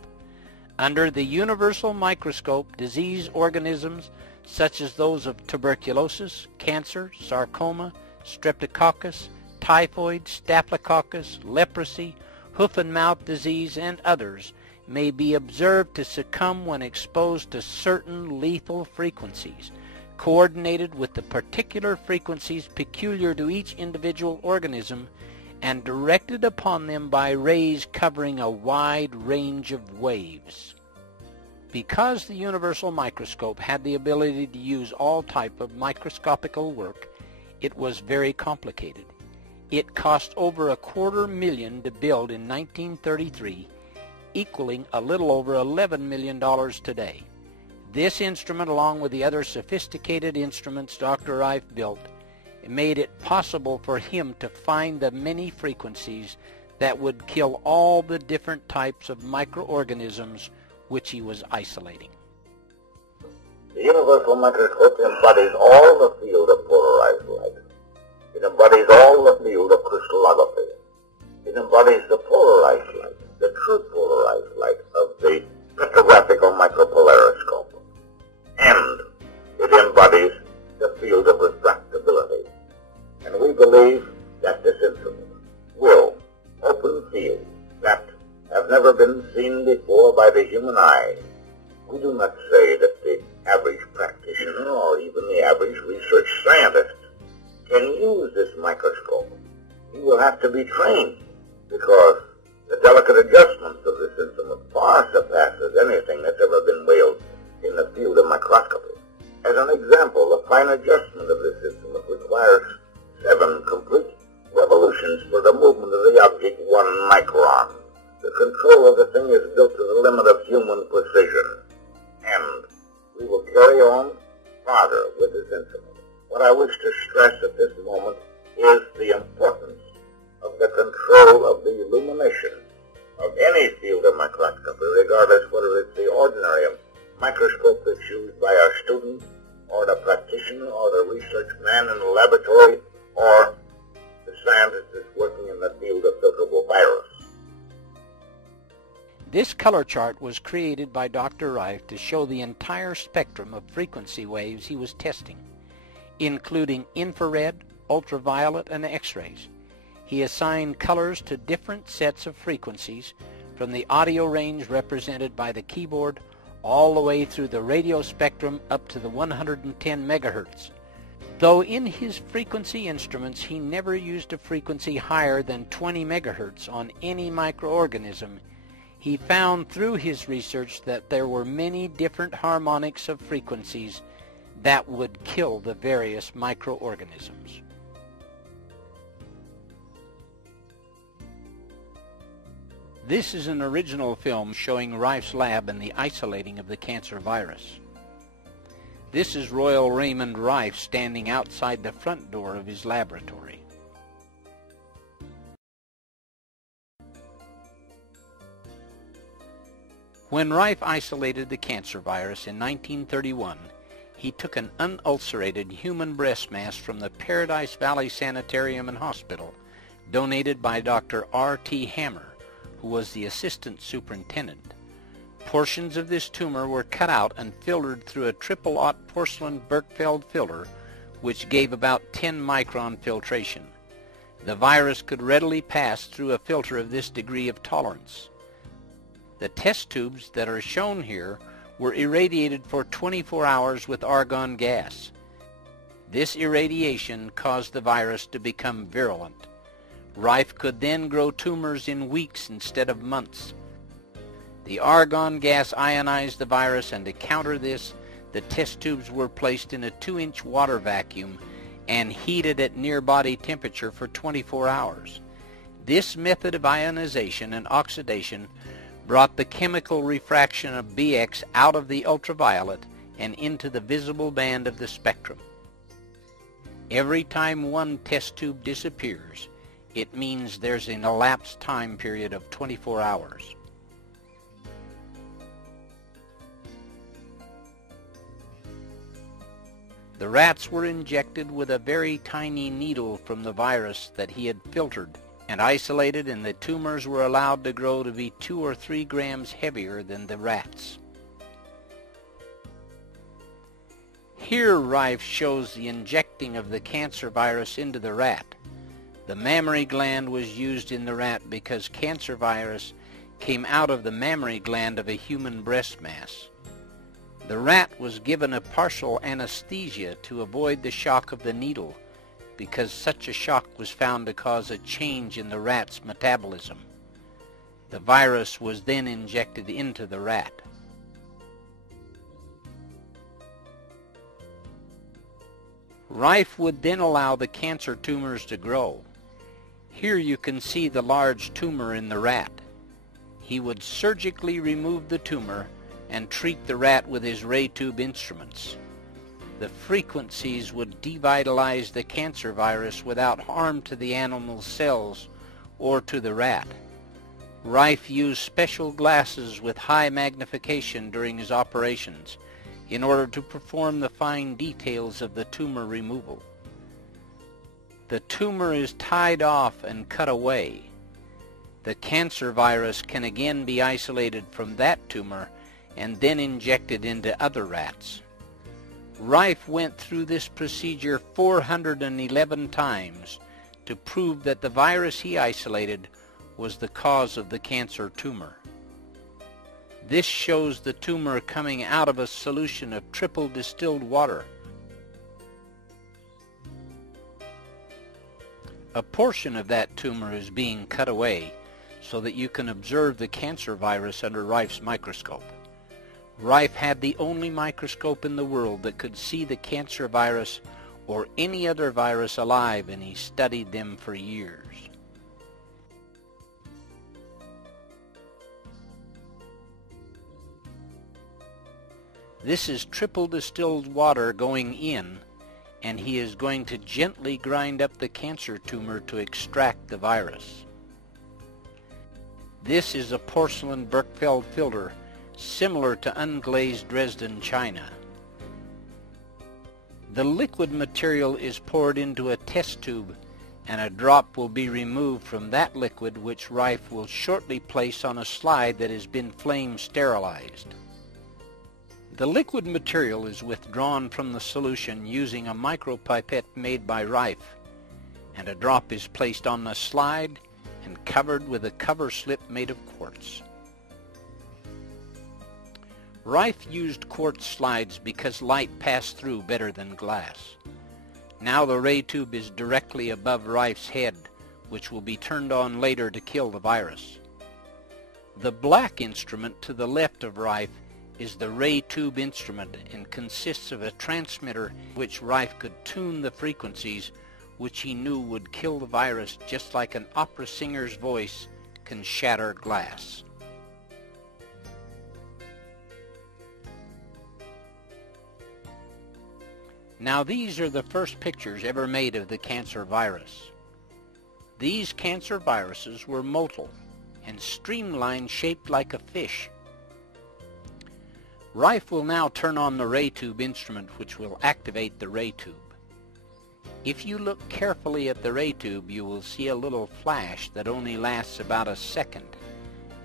Under the universal microscope, disease organisms such as those of tuberculosis, cancer, sarcoma, streptococcus, typhoid, staphylococcus, leprosy, hoof and mouth disease, and others may be observed to succumb when exposed to certain lethal frequencies, coordinated with the particular frequencies peculiar to each individual organism and directed upon them by rays covering a wide range of waves. Because the universal microscope had the ability to use all type of microscopical work, it was very complicated. It cost over $250,000 to build in 1933, equaling a little over $11 million today. This instrument, along with the other sophisticated instruments Dr. Rайф built, made it possible for him to find the many frequencies that would kill all the different types of microorganisms which he was isolating. The universal microscope embodies all the field of polarized light. It embodies all the field of crystallography. It embodies the polarized light, the true polarized light of the spectrographical micropolariscope. And it embodies the field of refractability. And we believe that this instrument will open fields that have never been seen before by the human eye. We do not say that the average practitioner or even the average research scientist can use this microscope. He will have to be trained because the delicate adjustments of this instrument far surpasses anything that's ever been wielded in the field of microscopy. As an example, the fine adjustment of this instrument requires 7 complete revolutions for the movement of the object 1 micron. The control of the thing is built to the limit of human precision. And we will carry on farther with this instrument. What I wish to stress at this moment is the importance of the control of the illumination of any field of microscopy, regardless whether it's the ordinary microscope that's used by our student or the practitioner or the research man in the laboratory or the scientist that's working in the field of filterable virus. This color chart was created by Dr. Rайф to show the entire spectrum of frequency waves he was testing, including infrared, ultraviolet, and X-rays. He assigned colors to different sets of frequencies from the audio range represented by the keyboard all the way through the radio spectrum up to the 110 megahertz. Though in his frequency instruments he never used a frequency higher than 20 megahertz on any microorganism, he found through his research that there were many different harmonics of frequencies that would kill the various microorganisms. This is an original film showing Rайf's lab and the isolating of the cancer virus. This is Royal Raymond Rайф standing outside the front door of his laboratory. When Rайф isolated the cancer virus in 1931, he took an unulcerated human breast mass from the Paradise Valley Sanitarium and Hospital, donated by Dr. R.T. Hammer, who was the assistant superintendent. Portions of this tumor were cut out and filtered through a triple-aught porcelain Berkefeld filter, which gave about 10 micron filtration. The virus could readily pass through a filter of this degree of tolerance. The test tubes that are shown here were irradiated for 24 hours with argon gas. This irradiation caused the virus to become virulent. Rайф could then grow tumors in weeks instead of months. The argon gas ionized the virus, and to counter this, the test tubes were placed in a 2-inch water vacuum and heated at near body temperature for 24 hours. This method of ionization and oxidation brought the chemical refraction of BX out of the ultraviolet and into the visible band of the spectrum. Every time one test tube disappears, it means there's an elapsed time period of 24 hours. The rats were injected with a very tiny needle from the virus that he had filtered and isolated, and the tumors were allowed to grow to be 2 or 3 grams heavier than the rats. Here Rайф shows the injecting of the cancer virus into the rat. The mammary gland was used in the rat because cancer virus came out of the mammary gland of a human breast mass. The rat was given a partial anesthesia to avoid the shock of the needle, because such a shock was found to cause a change in the rat's metabolism. The virus was then injected into the rat. Rайф would then allow the cancer tumors to grow. Here you can see the large tumor in the rat. He would surgically remove the tumor and treat the rat with his ray tube instruments. The frequencies would devitalize the cancer virus without harm to the animal's cells or to the rat. Rайф used special glasses with high magnification during his operations. in order to perform the fine details of the tumor removal. The tumor is tied off and cut away. The cancer virus can again be isolated from that tumor and then injected into other rats. Raiff went through this procedure 411 times to prove that the virus he isolated was the cause of the cancer tumor. This shows the tumor coming out of a solution of triple distilled water. A portion of that tumor is being cut away so that you can observe the cancer virus under Raiff's microscope. Raiff had the only microscope in the world that could see the cancer virus or any other virus alive, and he studied them for years. This is triple distilled water going in, and he is going to gently grind up the cancer tumor to extract the virus. This is a porcelain Berkefeld filter similar to unglazed Dresden china. The liquid material is poured into a test tube, and a drop will be removed from that liquid, which Raiff will shortly place on a slide that has been flame sterilized. The liquid material is withdrawn from the solution using a micropipette made by Raiff, and a drop is placed on the slide and covered with a cover slip made of quartz. Raiff used quartz slides because light passed through better than glass. Now the ray tube is directly above Raiff's head, which will be turned on later to kill the virus. The black instrument to the left of Raiff is the ray tube instrument and consists of a transmitter which Raiff could tune the frequencies which he knew would kill the virus, just like an opera singer's voice can shatter glass. Now these are the first pictures ever made of the cancer virus. These cancer viruses were motile and streamlined, shaped like a fish. Raiff will now turn on the ray tube instrument, which will activate the ray tube. If you look carefully at the ray tube, you will see a little flash that only lasts about a second,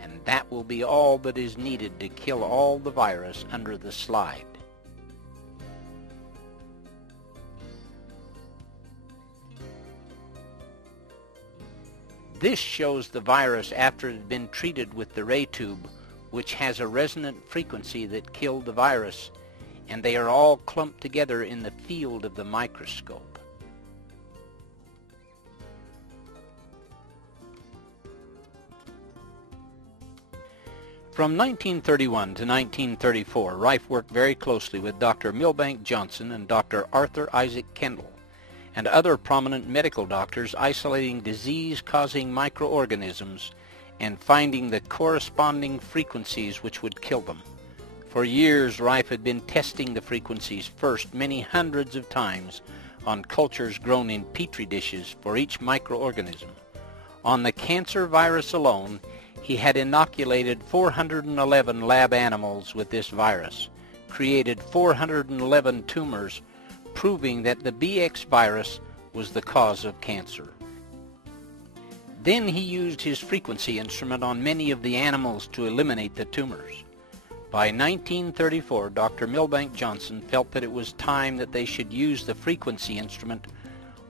and that will be all that is needed to kill all the virus under the slide. This shows the virus after it had been treated with the ray tube, which has a resonant frequency that killed the virus, and they are all clumped together in the field of the microscope. From 1931 to 1934, Raiff worked very closely with Dr. Milbank Johnson and Dr. Arthur Isaac Kendall and other prominent medical doctors, isolating disease-causing microorganisms and finding the corresponding frequencies which would kill them. For years, Raiff had been testing the frequencies first many hundreds of times on cultures grown in petri dishes for each microorganism. On the cancer virus alone, he had inoculated 411 lab animals with this virus, created 411 tumors, proving that the BX virus was the cause of cancer. Then he used his frequency instrument on many of the animals to eliminate the tumors. By 1934, Dr. Milbank Johnson felt that it was time that they should use the frequency instrument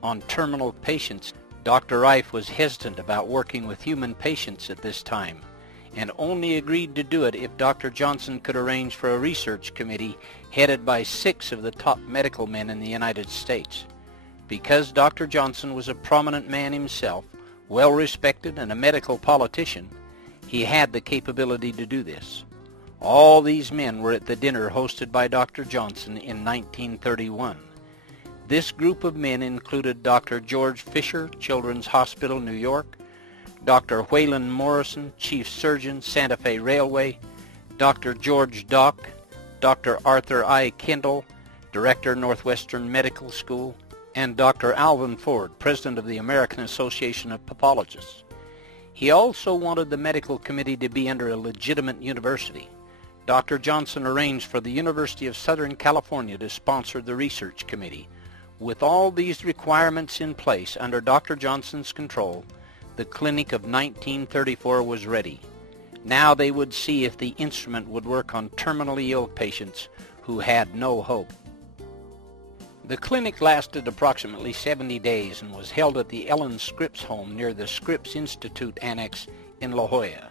on terminal patients. Dr. Raiff was hesitant about working with human patients at this time, and only agreed to do it if Dr. Johnson could arrange for a research committee headed by 6 of the top medical men in the United States. Because Dr. Johnson was a prominent man himself, well respected and a medical politician, he had the capability to do this. All these men were at the dinner hosted by Dr. Johnson in 1931. This group of men included Dr. George Fisher, Children's Hospital, New York, Dr. Wayland Morrison, Chief Surgeon, Santa Fe Railway, Dr. George Dock, Dr. Arthur I. Kendall, Director, Northwestern Medical School, and Dr. Alvin Ford, President of the American Association of Pathologists. He also wanted the medical committee to be under a legitimate university. Dr. Johnson arranged for the University of Southern California to sponsor the research committee. With all these requirements in place under Dr. Johnson's control, the clinic of 1934 was ready. Now they would see if the instrument would work on terminally ill patients who had no hope. The clinic lasted approximately 70 days and was held at the Ellen Scripps home near the Scripps Institute Annex in La Jolla.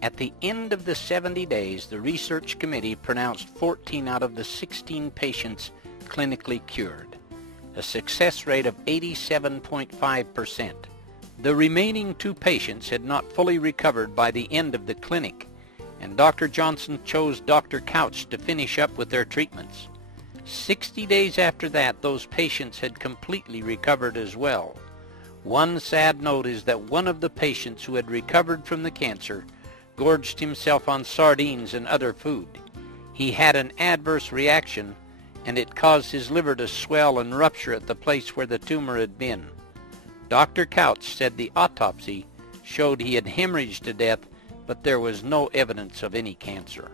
At the end of the 70 days, the research committee pronounced 14 out of the 16 patients clinically cured, a success rate of 87.5%. The remaining 2 patients had not fully recovered by the end of the clinic, and Dr. Johnson chose Dr. Couch to finish up with their treatments. 60 days after that, those patients had completely recovered as well. One sad note is that one of the patients who had recovered from the cancer gorged himself on sardines and other food. He had an adverse reaction, and it caused his liver to swell and rupture at the place where the tumor had been. Dr. Couch said the autopsy showed he had hemorrhaged to death, but there was no evidence of any cancer.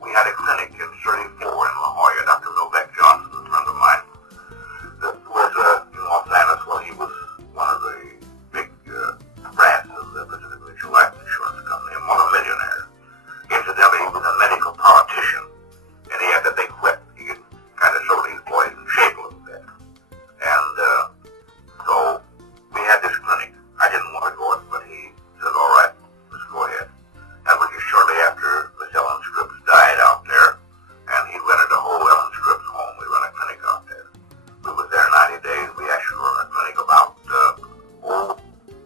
We had a clinic in 34 in La Jolla. Dr. Novak Johnson, a friend of mine, that was in Los Angeles. Well, he was one of the big brands of the Pacific Mutual Life Insurance Company, a multimillionaire. Incidentally, he was a medical politician, and he had the big whip. He could kind of show these boys in shape a little bit. And so we had this clinic. I didn't want to go it, but he said, all right, let's go ahead. That was just shortly after Miss Ellen Scripps died out there, and he rented a whole Ellen Scripps home. We run a clinic out there. We was there 90 days. We actually run a clinic about,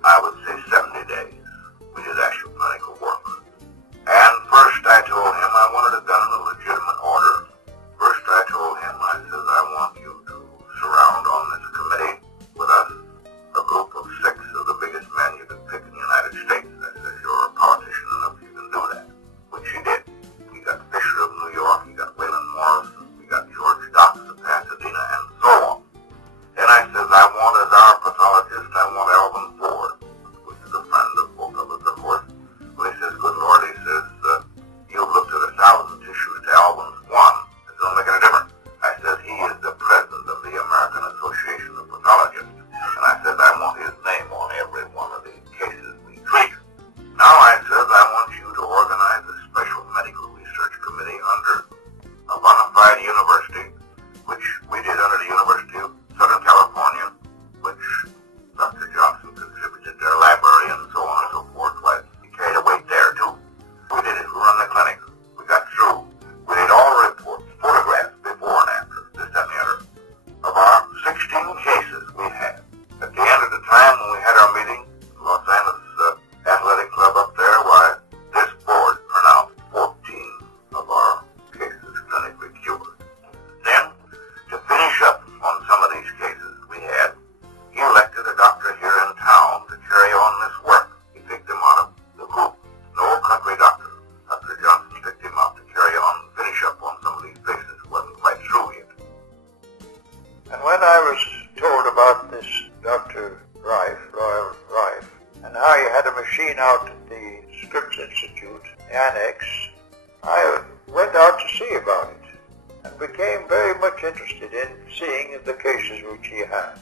I would say 70 days. We did actual clinical work. And first I told him I wanted it done in a legitimate order. First I told him, I said, I want you to surround on this committee with us a group of 6 of the biggest men you can pick in the United States. I said, you're a politician enough, you can do that. Which he did. We got Fisher of New York, we got Waylon Morrison, we got George Docks of Pasadena, and so on. Then I says, I want as our pathologist, I want Alvin Ford, which is a friend of both of us, of course. When he says, good Lord, he says, you've looked at 1,000 tissues to Alvin's one. It don't make any difference. I says, he is the president of the American Association of Pathologists. And I said, I want his name on every one of the cases we treat. Now I says, I want you to organize a special medical research committee under a bona fide university, which we did under the University of Southern California, which Dr. Johnson contributed their library and so on and so forth. Like, he carried a weight there too. We did it. We run the clinic. We got through. We did all the reports, photographs before and after, this, that, and the other, of our 16 cases we had. At the end of the time when we had our meeting, Los Angeles Athletic Club up there, why, this board pronounced 14 of our cases clinically cured. Then, to finish up on some of these cases we had, he elected a doctor here in town to carry on this work. He picked him out of the group. No country doctor. Dr. Johnson picked him out to carry on and finish up on some of these cases who wasn't quite through yet. And when I was told about this Dr. Rayf, Royal Rayf, and how he had a machine out at the Scripps Institute Annex, I went out to see about it and became very much interested in seeing the cases which he had.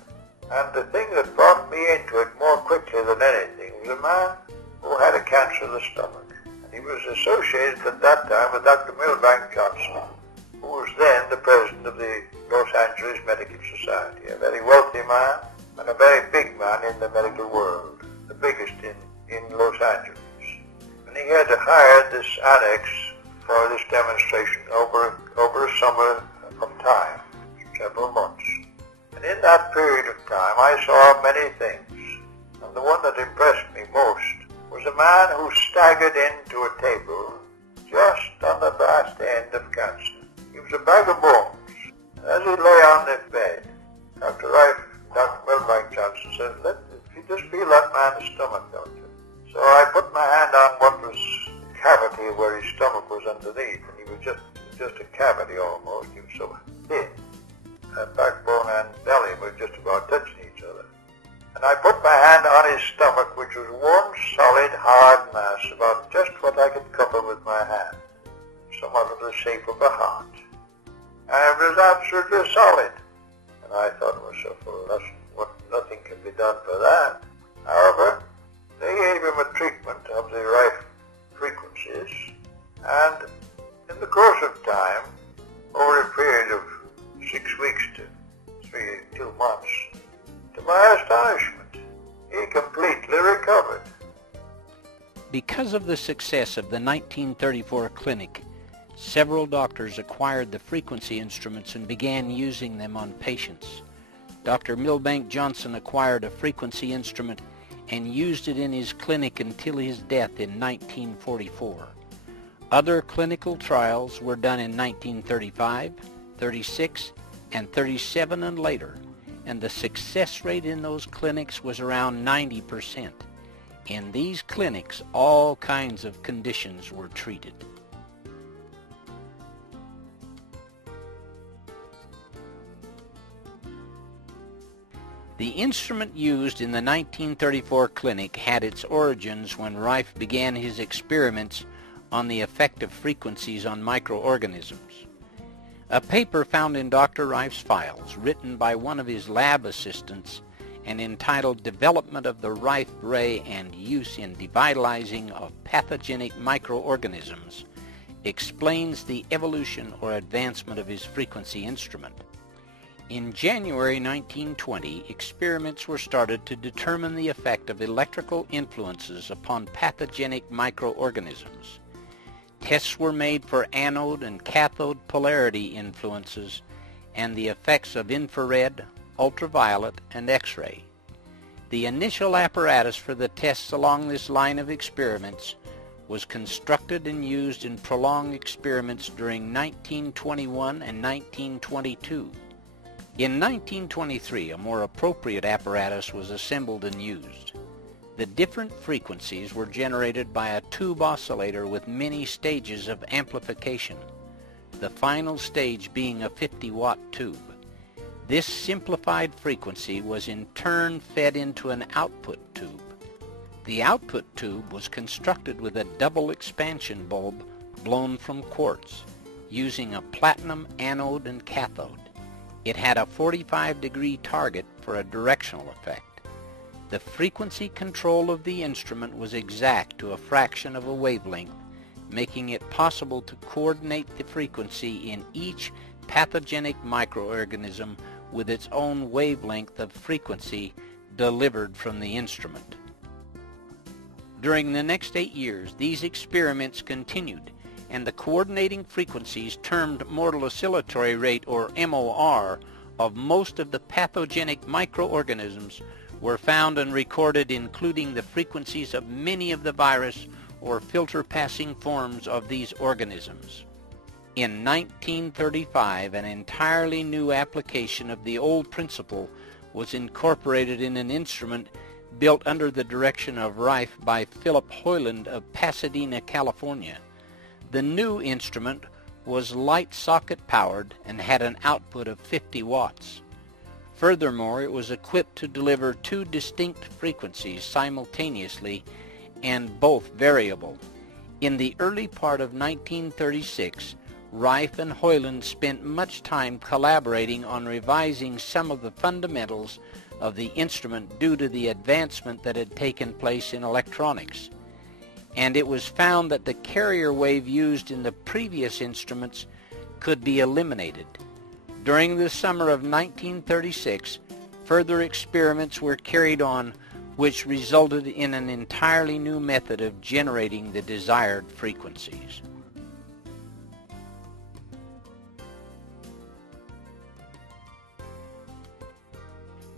And the thing that brought me into it more quickly than anything was a man who had a cancer of the stomach. And he was associated at that time with Dr. Milbank Johnson, who was then the president of the Los Angeles Medical Society, a very wealthy man and a very big man in the medical world, the biggest in Los Angeles. And he had hired this annex for this demonstration over a summer of time, several months. And in that period of time I saw many things, and the one that impressed me most was a man who staggered into a table just on the last end of cancer. He was a bag of bones, and as he lay on the bed, Dr. Rayf, Dr. Milbank Johnson said, if you just feel that man's stomach, doctor. So I put my hand on what was the cavity where his stomach was underneath, and he was just a cavity almost. He was so thin. Backbone and belly were just about touching each other. And I put my hand on his stomach, which was one solid, hard mass, about just what I could cover with my hand, somewhat of the shape of a heart. And it was absolutely solid. And I thought to myself, well, nothing can be done for that. However, they gave him a treatment of the Rайф frequencies, and in the course of time, over a period of 6 weeks to 2 months, to my astonishment, he completely recovered. Because of the success of the 1934 clinic, several doctors acquired the frequency instruments and began using them on patients. Dr. Milbank Johnson acquired a frequency instrument and used it in his clinic until his death in 1944. Other clinical trials were done in 1935, 36, and 37 and later, and the success rate in those clinics was around 90%. In these clinics, all kinds of conditions were treated. The instrument used in the 1934 clinic had its origins when Rайф began his experiments on the effect of frequencies on microorganisms. A paper found in Dr. Rайf's files, written by one of his lab assistants and entitled Development of the Rайf Ray and Use in Devitalizing of Pathogenic Microorganisms, explains the evolution or advancement of his frequency instrument. In January 1920, experiments were started to determine the effect of electrical influences upon pathogenic microorganisms. Tests were made for anode and cathode polarity influences and the effects of infrared, ultraviolet, and X-ray. The initial apparatus for the tests along this line of experiments was constructed and used in prolonged experiments during 1921 and 1922. In 1923, a more appropriate apparatus was assembled and used. The different frequencies were generated by a tube oscillator with many stages of amplification, the final stage being a 50-watt tube. This simplified frequency was in turn fed into an output tube. The output tube was constructed with a double expansion bulb blown from quartz, using a platinum anode and cathode. It had a 45-degree target for a directional effect. The frequency control of the instrument was exact to a fraction of a wavelength, making it possible to coordinate the frequency in each pathogenic microorganism with its own wavelength of frequency delivered from the instrument. During the next 8 years, these experiments continued, and the coordinating frequencies termed mortal oscillatory rate, or MOR, of most of the pathogenic microorganisms were found and recorded, including the frequencies of many of the virus or filter-passing forms of these organisms. In 1935, an entirely new application of the old principle was incorporated in an instrument built under the direction of Rайф by Philip Hoyland of Pasadena, California. The new instrument was light socket powered and had an output of 50 watts. Furthermore, it was equipped to deliver 2 distinct frequencies simultaneously and both variable. In the early part of 1936, Rайф and Hoyland spent much time collaborating on revising some of the fundamentals of the instrument due to the advancement that had taken place in electronics. And it was found that the carrier wave used in the previous instruments could be eliminated. During the summer of 1936, further experiments were carried on which resulted in an entirely new method of generating the desired frequencies.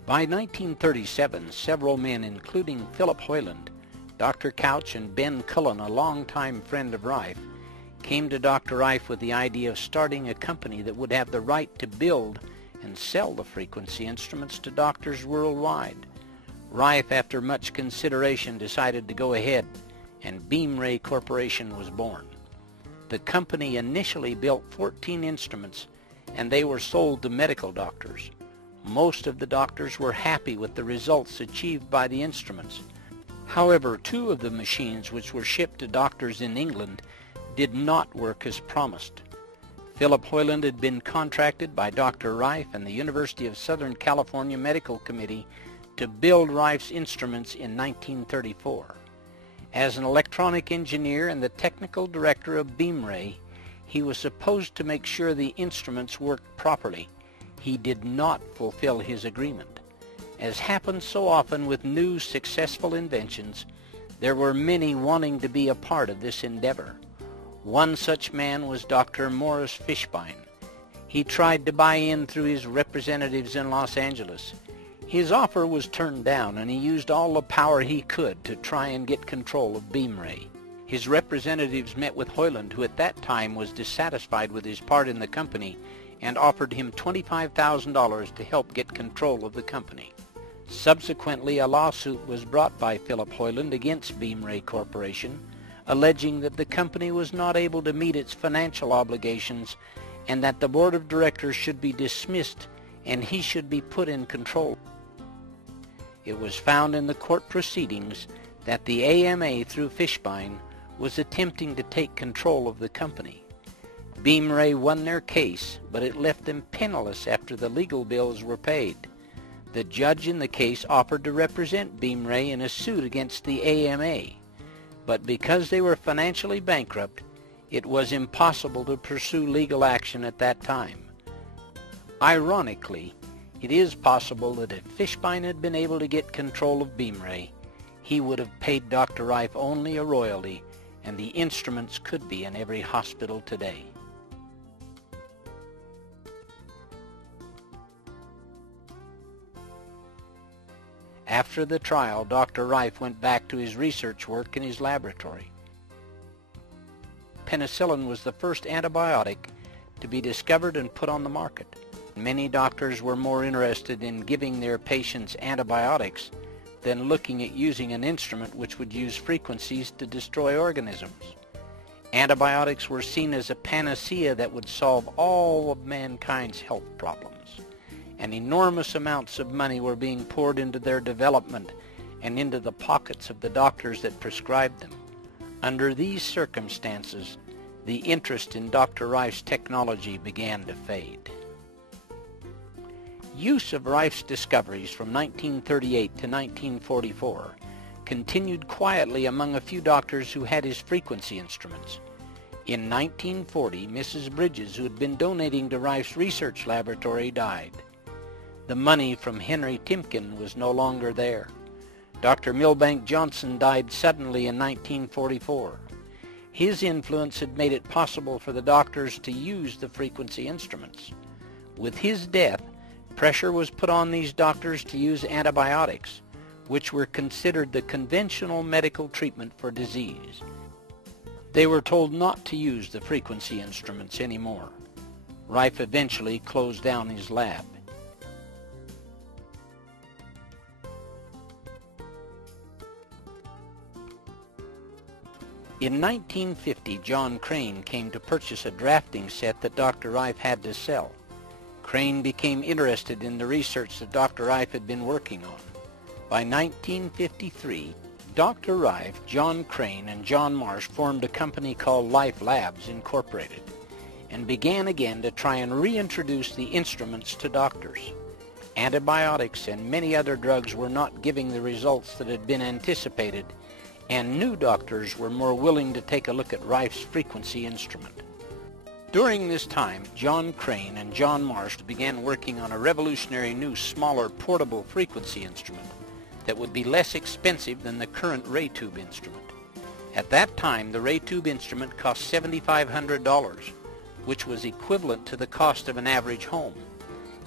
By 1937, several men, including Philip Hoyland, Dr. Couch, and Ben Cullen, a longtime friend of Rайф, came to Dr. Rайф with the idea of starting a company that would have the right to build and sell the frequency instruments to doctors worldwide. Rайf, after much consideration, decided to go ahead, and Beam Ray Corporation was born. The company initially built 14 instruments, and they were sold to medical doctors. Most of the doctors were happy with the results achieved by the instruments. However, 2 of the machines which were shipped to doctors in England did not work as promised. Philip Hoyland had been contracted by Dr. Raiff and the University of Southern California Medical Committee to build Raiff's instruments in 1934. As an electronic engineer and the technical director of Beamray, he was supposed to make sure the instruments worked properly. He did not fulfill his agreement. As happens so often with new successful inventions, there were many wanting to be a part of this endeavor. One such man was Dr. Morris Fishbein. He tried to buy in through his representatives in Los Angeles. His offer was turned down, and he used all the power he could to try and get control of Beamray. His representatives met with Hoyland, who at that time was dissatisfied with his part in the company, and offered him $25,000 to help get control of the company. Subsequently, a lawsuit was brought by Philip Hoyland against Beamray Corporation, alleging that the company was not able to meet its financial obligations and that the board of directors should be dismissed and he should be put in control. It was found in the court proceedings that the AMA through Fishbein was attempting to take control of the company. Beamray won their case, but it left them penniless after the legal bills were paid. The judge in the case offered to represent Beamray in a suit against the AMA, but because they were financially bankrupt, it was impossible to pursue legal action at that time. Ironically, it is possible that if Fishbein had been able to get control of Beamray, he would have paid Dr. Raiff only a royalty, and the instruments could be in every hospital today. After the trial, Dr. Raiff went back to his research work in his laboratory. Penicillin was the first antibiotic to be discovered and put on the market. Many doctors were more interested in giving their patients antibiotics than looking at using an instrument which would use frequencies to destroy organisms. Antibiotics were seen as a panacea that would solve all of mankind's health problems, and enormous amounts of money were being poured into their development and into the pockets of the doctors that prescribed them. Under these circumstances, the interest in Dr. Raiff's technology began to fade. Use of Raiff's discoveries from 1938 to 1944 continued quietly among a few doctors who had his frequency instruments. In 1940, Mrs. Bridges, who had been donating to Raiff's research laboratory, died. The money from Henry Timken was no longer there. Dr. Milbank Johnson died suddenly in 1944. His influence had made it possible for the doctors to use the frequency instruments. With his death, pressure was put on these doctors to use antibiotics, which were considered the conventional medical treatment for disease. They were told not to use the frequency instruments anymore. Raiff eventually closed down his lab. In 1950, John Crane came to purchase a drafting set that Dr. Raiff had to sell. Crane became interested in the research that Dr. Raiff had been working on. By 1953, Dr. Raiff, John Crane, and John Marsh formed a company called Life Labs Incorporated and began again to try and reintroduce the instruments to doctors. Antibiotics and many other drugs were not giving the results that had been anticipated, and new doctors were more willing to take a look at Raiff's frequency instrument. During this time, John Crane and John Marsh began working on a revolutionary new, smaller, portable frequency instrument that would be less expensive than the current ray tube instrument. At that time, the ray tube instrument cost $7,500, which was equivalent to the cost of an average home.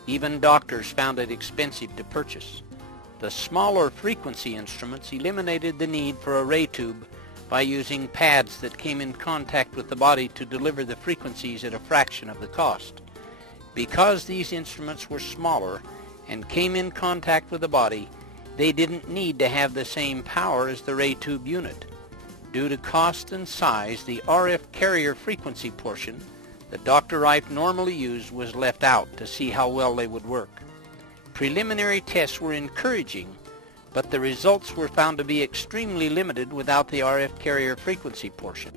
Even doctors found it expensive to purchase. The smaller frequency instruments eliminated the need for a ray tube by using pads that came in contact with the body to deliver the frequencies at a fraction of the cost. Because these instruments were smaller and came in contact with the body, they didn't need to have the same power as the ray tube unit. Due to cost and size, the RF carrier frequency portion that Dr. Raiff normally used was left out to see how well they would work. Preliminary tests were encouraging, but the results were found to be extremely limited without the RF carrier frequency portion.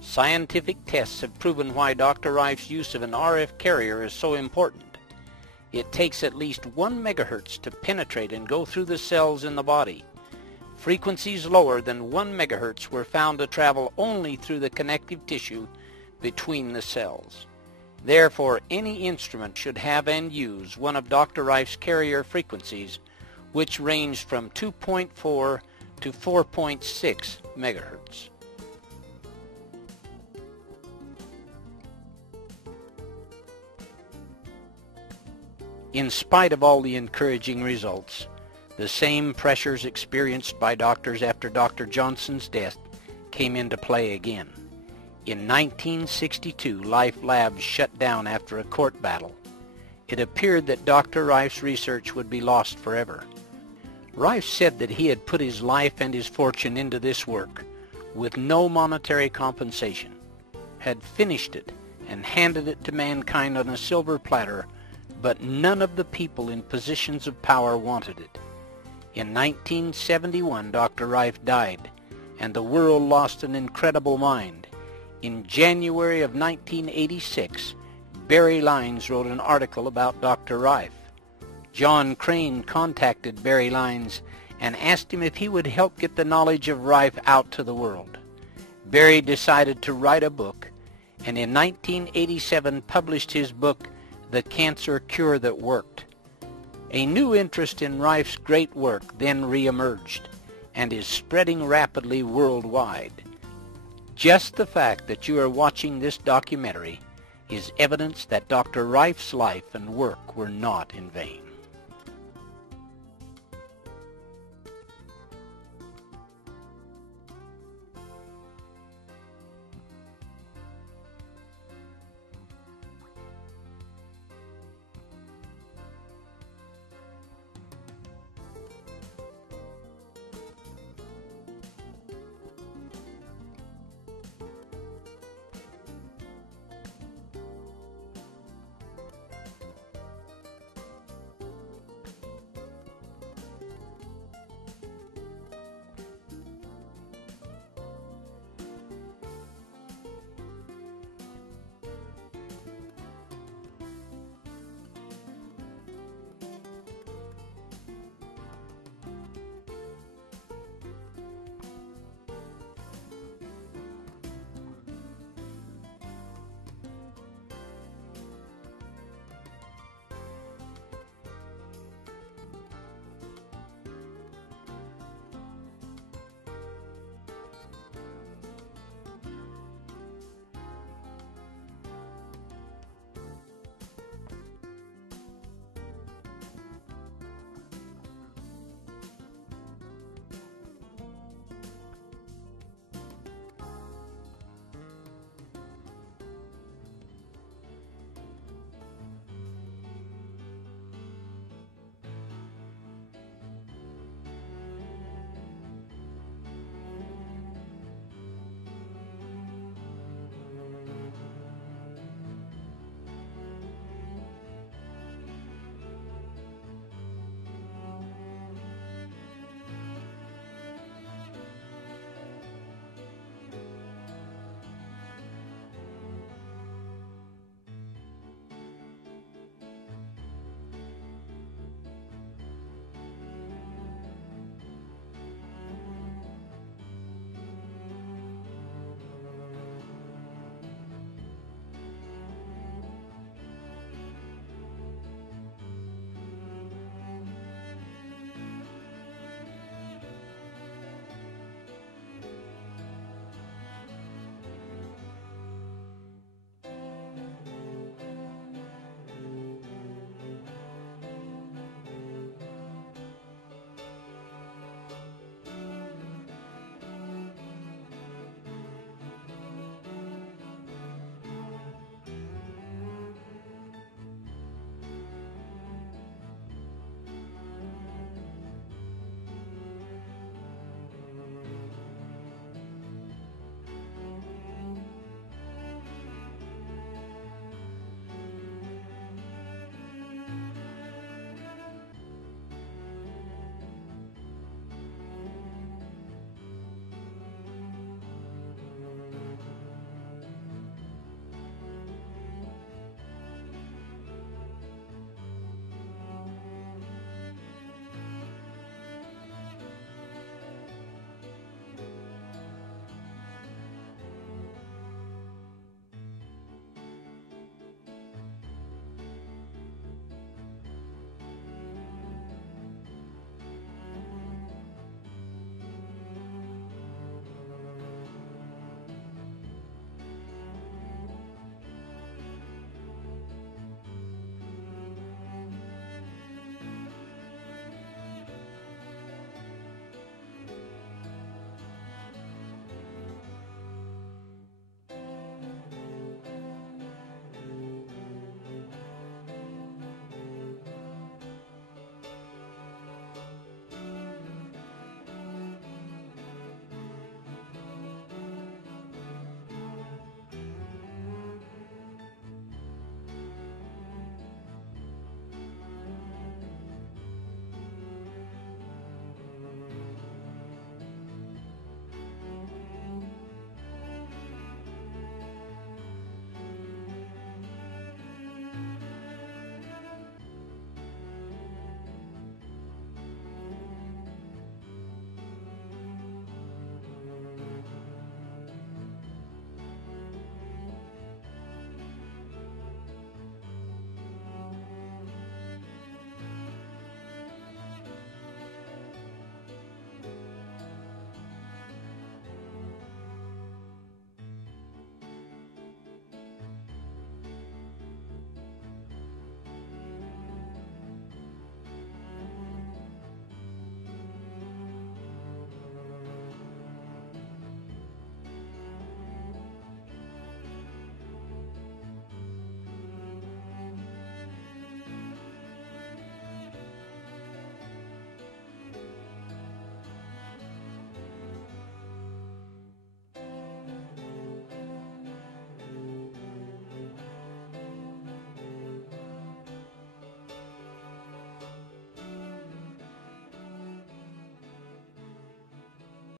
Scientific tests have proven why Dr. Rife's use of an RF carrier is so important. It takes at least 1 megahertz to penetrate and go through the cells in the body. Frequencies lower than 1 megahertz were found to travel only through the connective tissue between the cells. Therefore, any instrument should have and use one of Dr. Rife's carrier frequencies, which range from 2.4 to 4.6 megahertz. In spite of all the encouraging results, the same pressures experienced by doctors after Dr. Johnson's death came into play again. In 1962, Life Labs shut down after a court battle. It appeared that Dr. Rife's research would be lost forever. Rife said that he had put his life and his fortune into this work with no monetary compensation, had finished it and handed it to mankind on a silver platter, but none of the people in positions of power wanted it. In 1971, Dr. Rife died, and the world lost an incredible mind. In January of 1986, Barry Lines wrote an article about Dr. Rife. John Crane contacted Barry Lines and asked him if he would help get the knowledge of Rife out to the world. Barry decided to write a book, and in 1987 published his book, The Cancer Cure That Worked. A new interest in Rife's great work then reemerged and is spreading rapidly worldwide. Just the fact that you are watching this documentary is evidence that Dr. Rife's life and work were not in vain.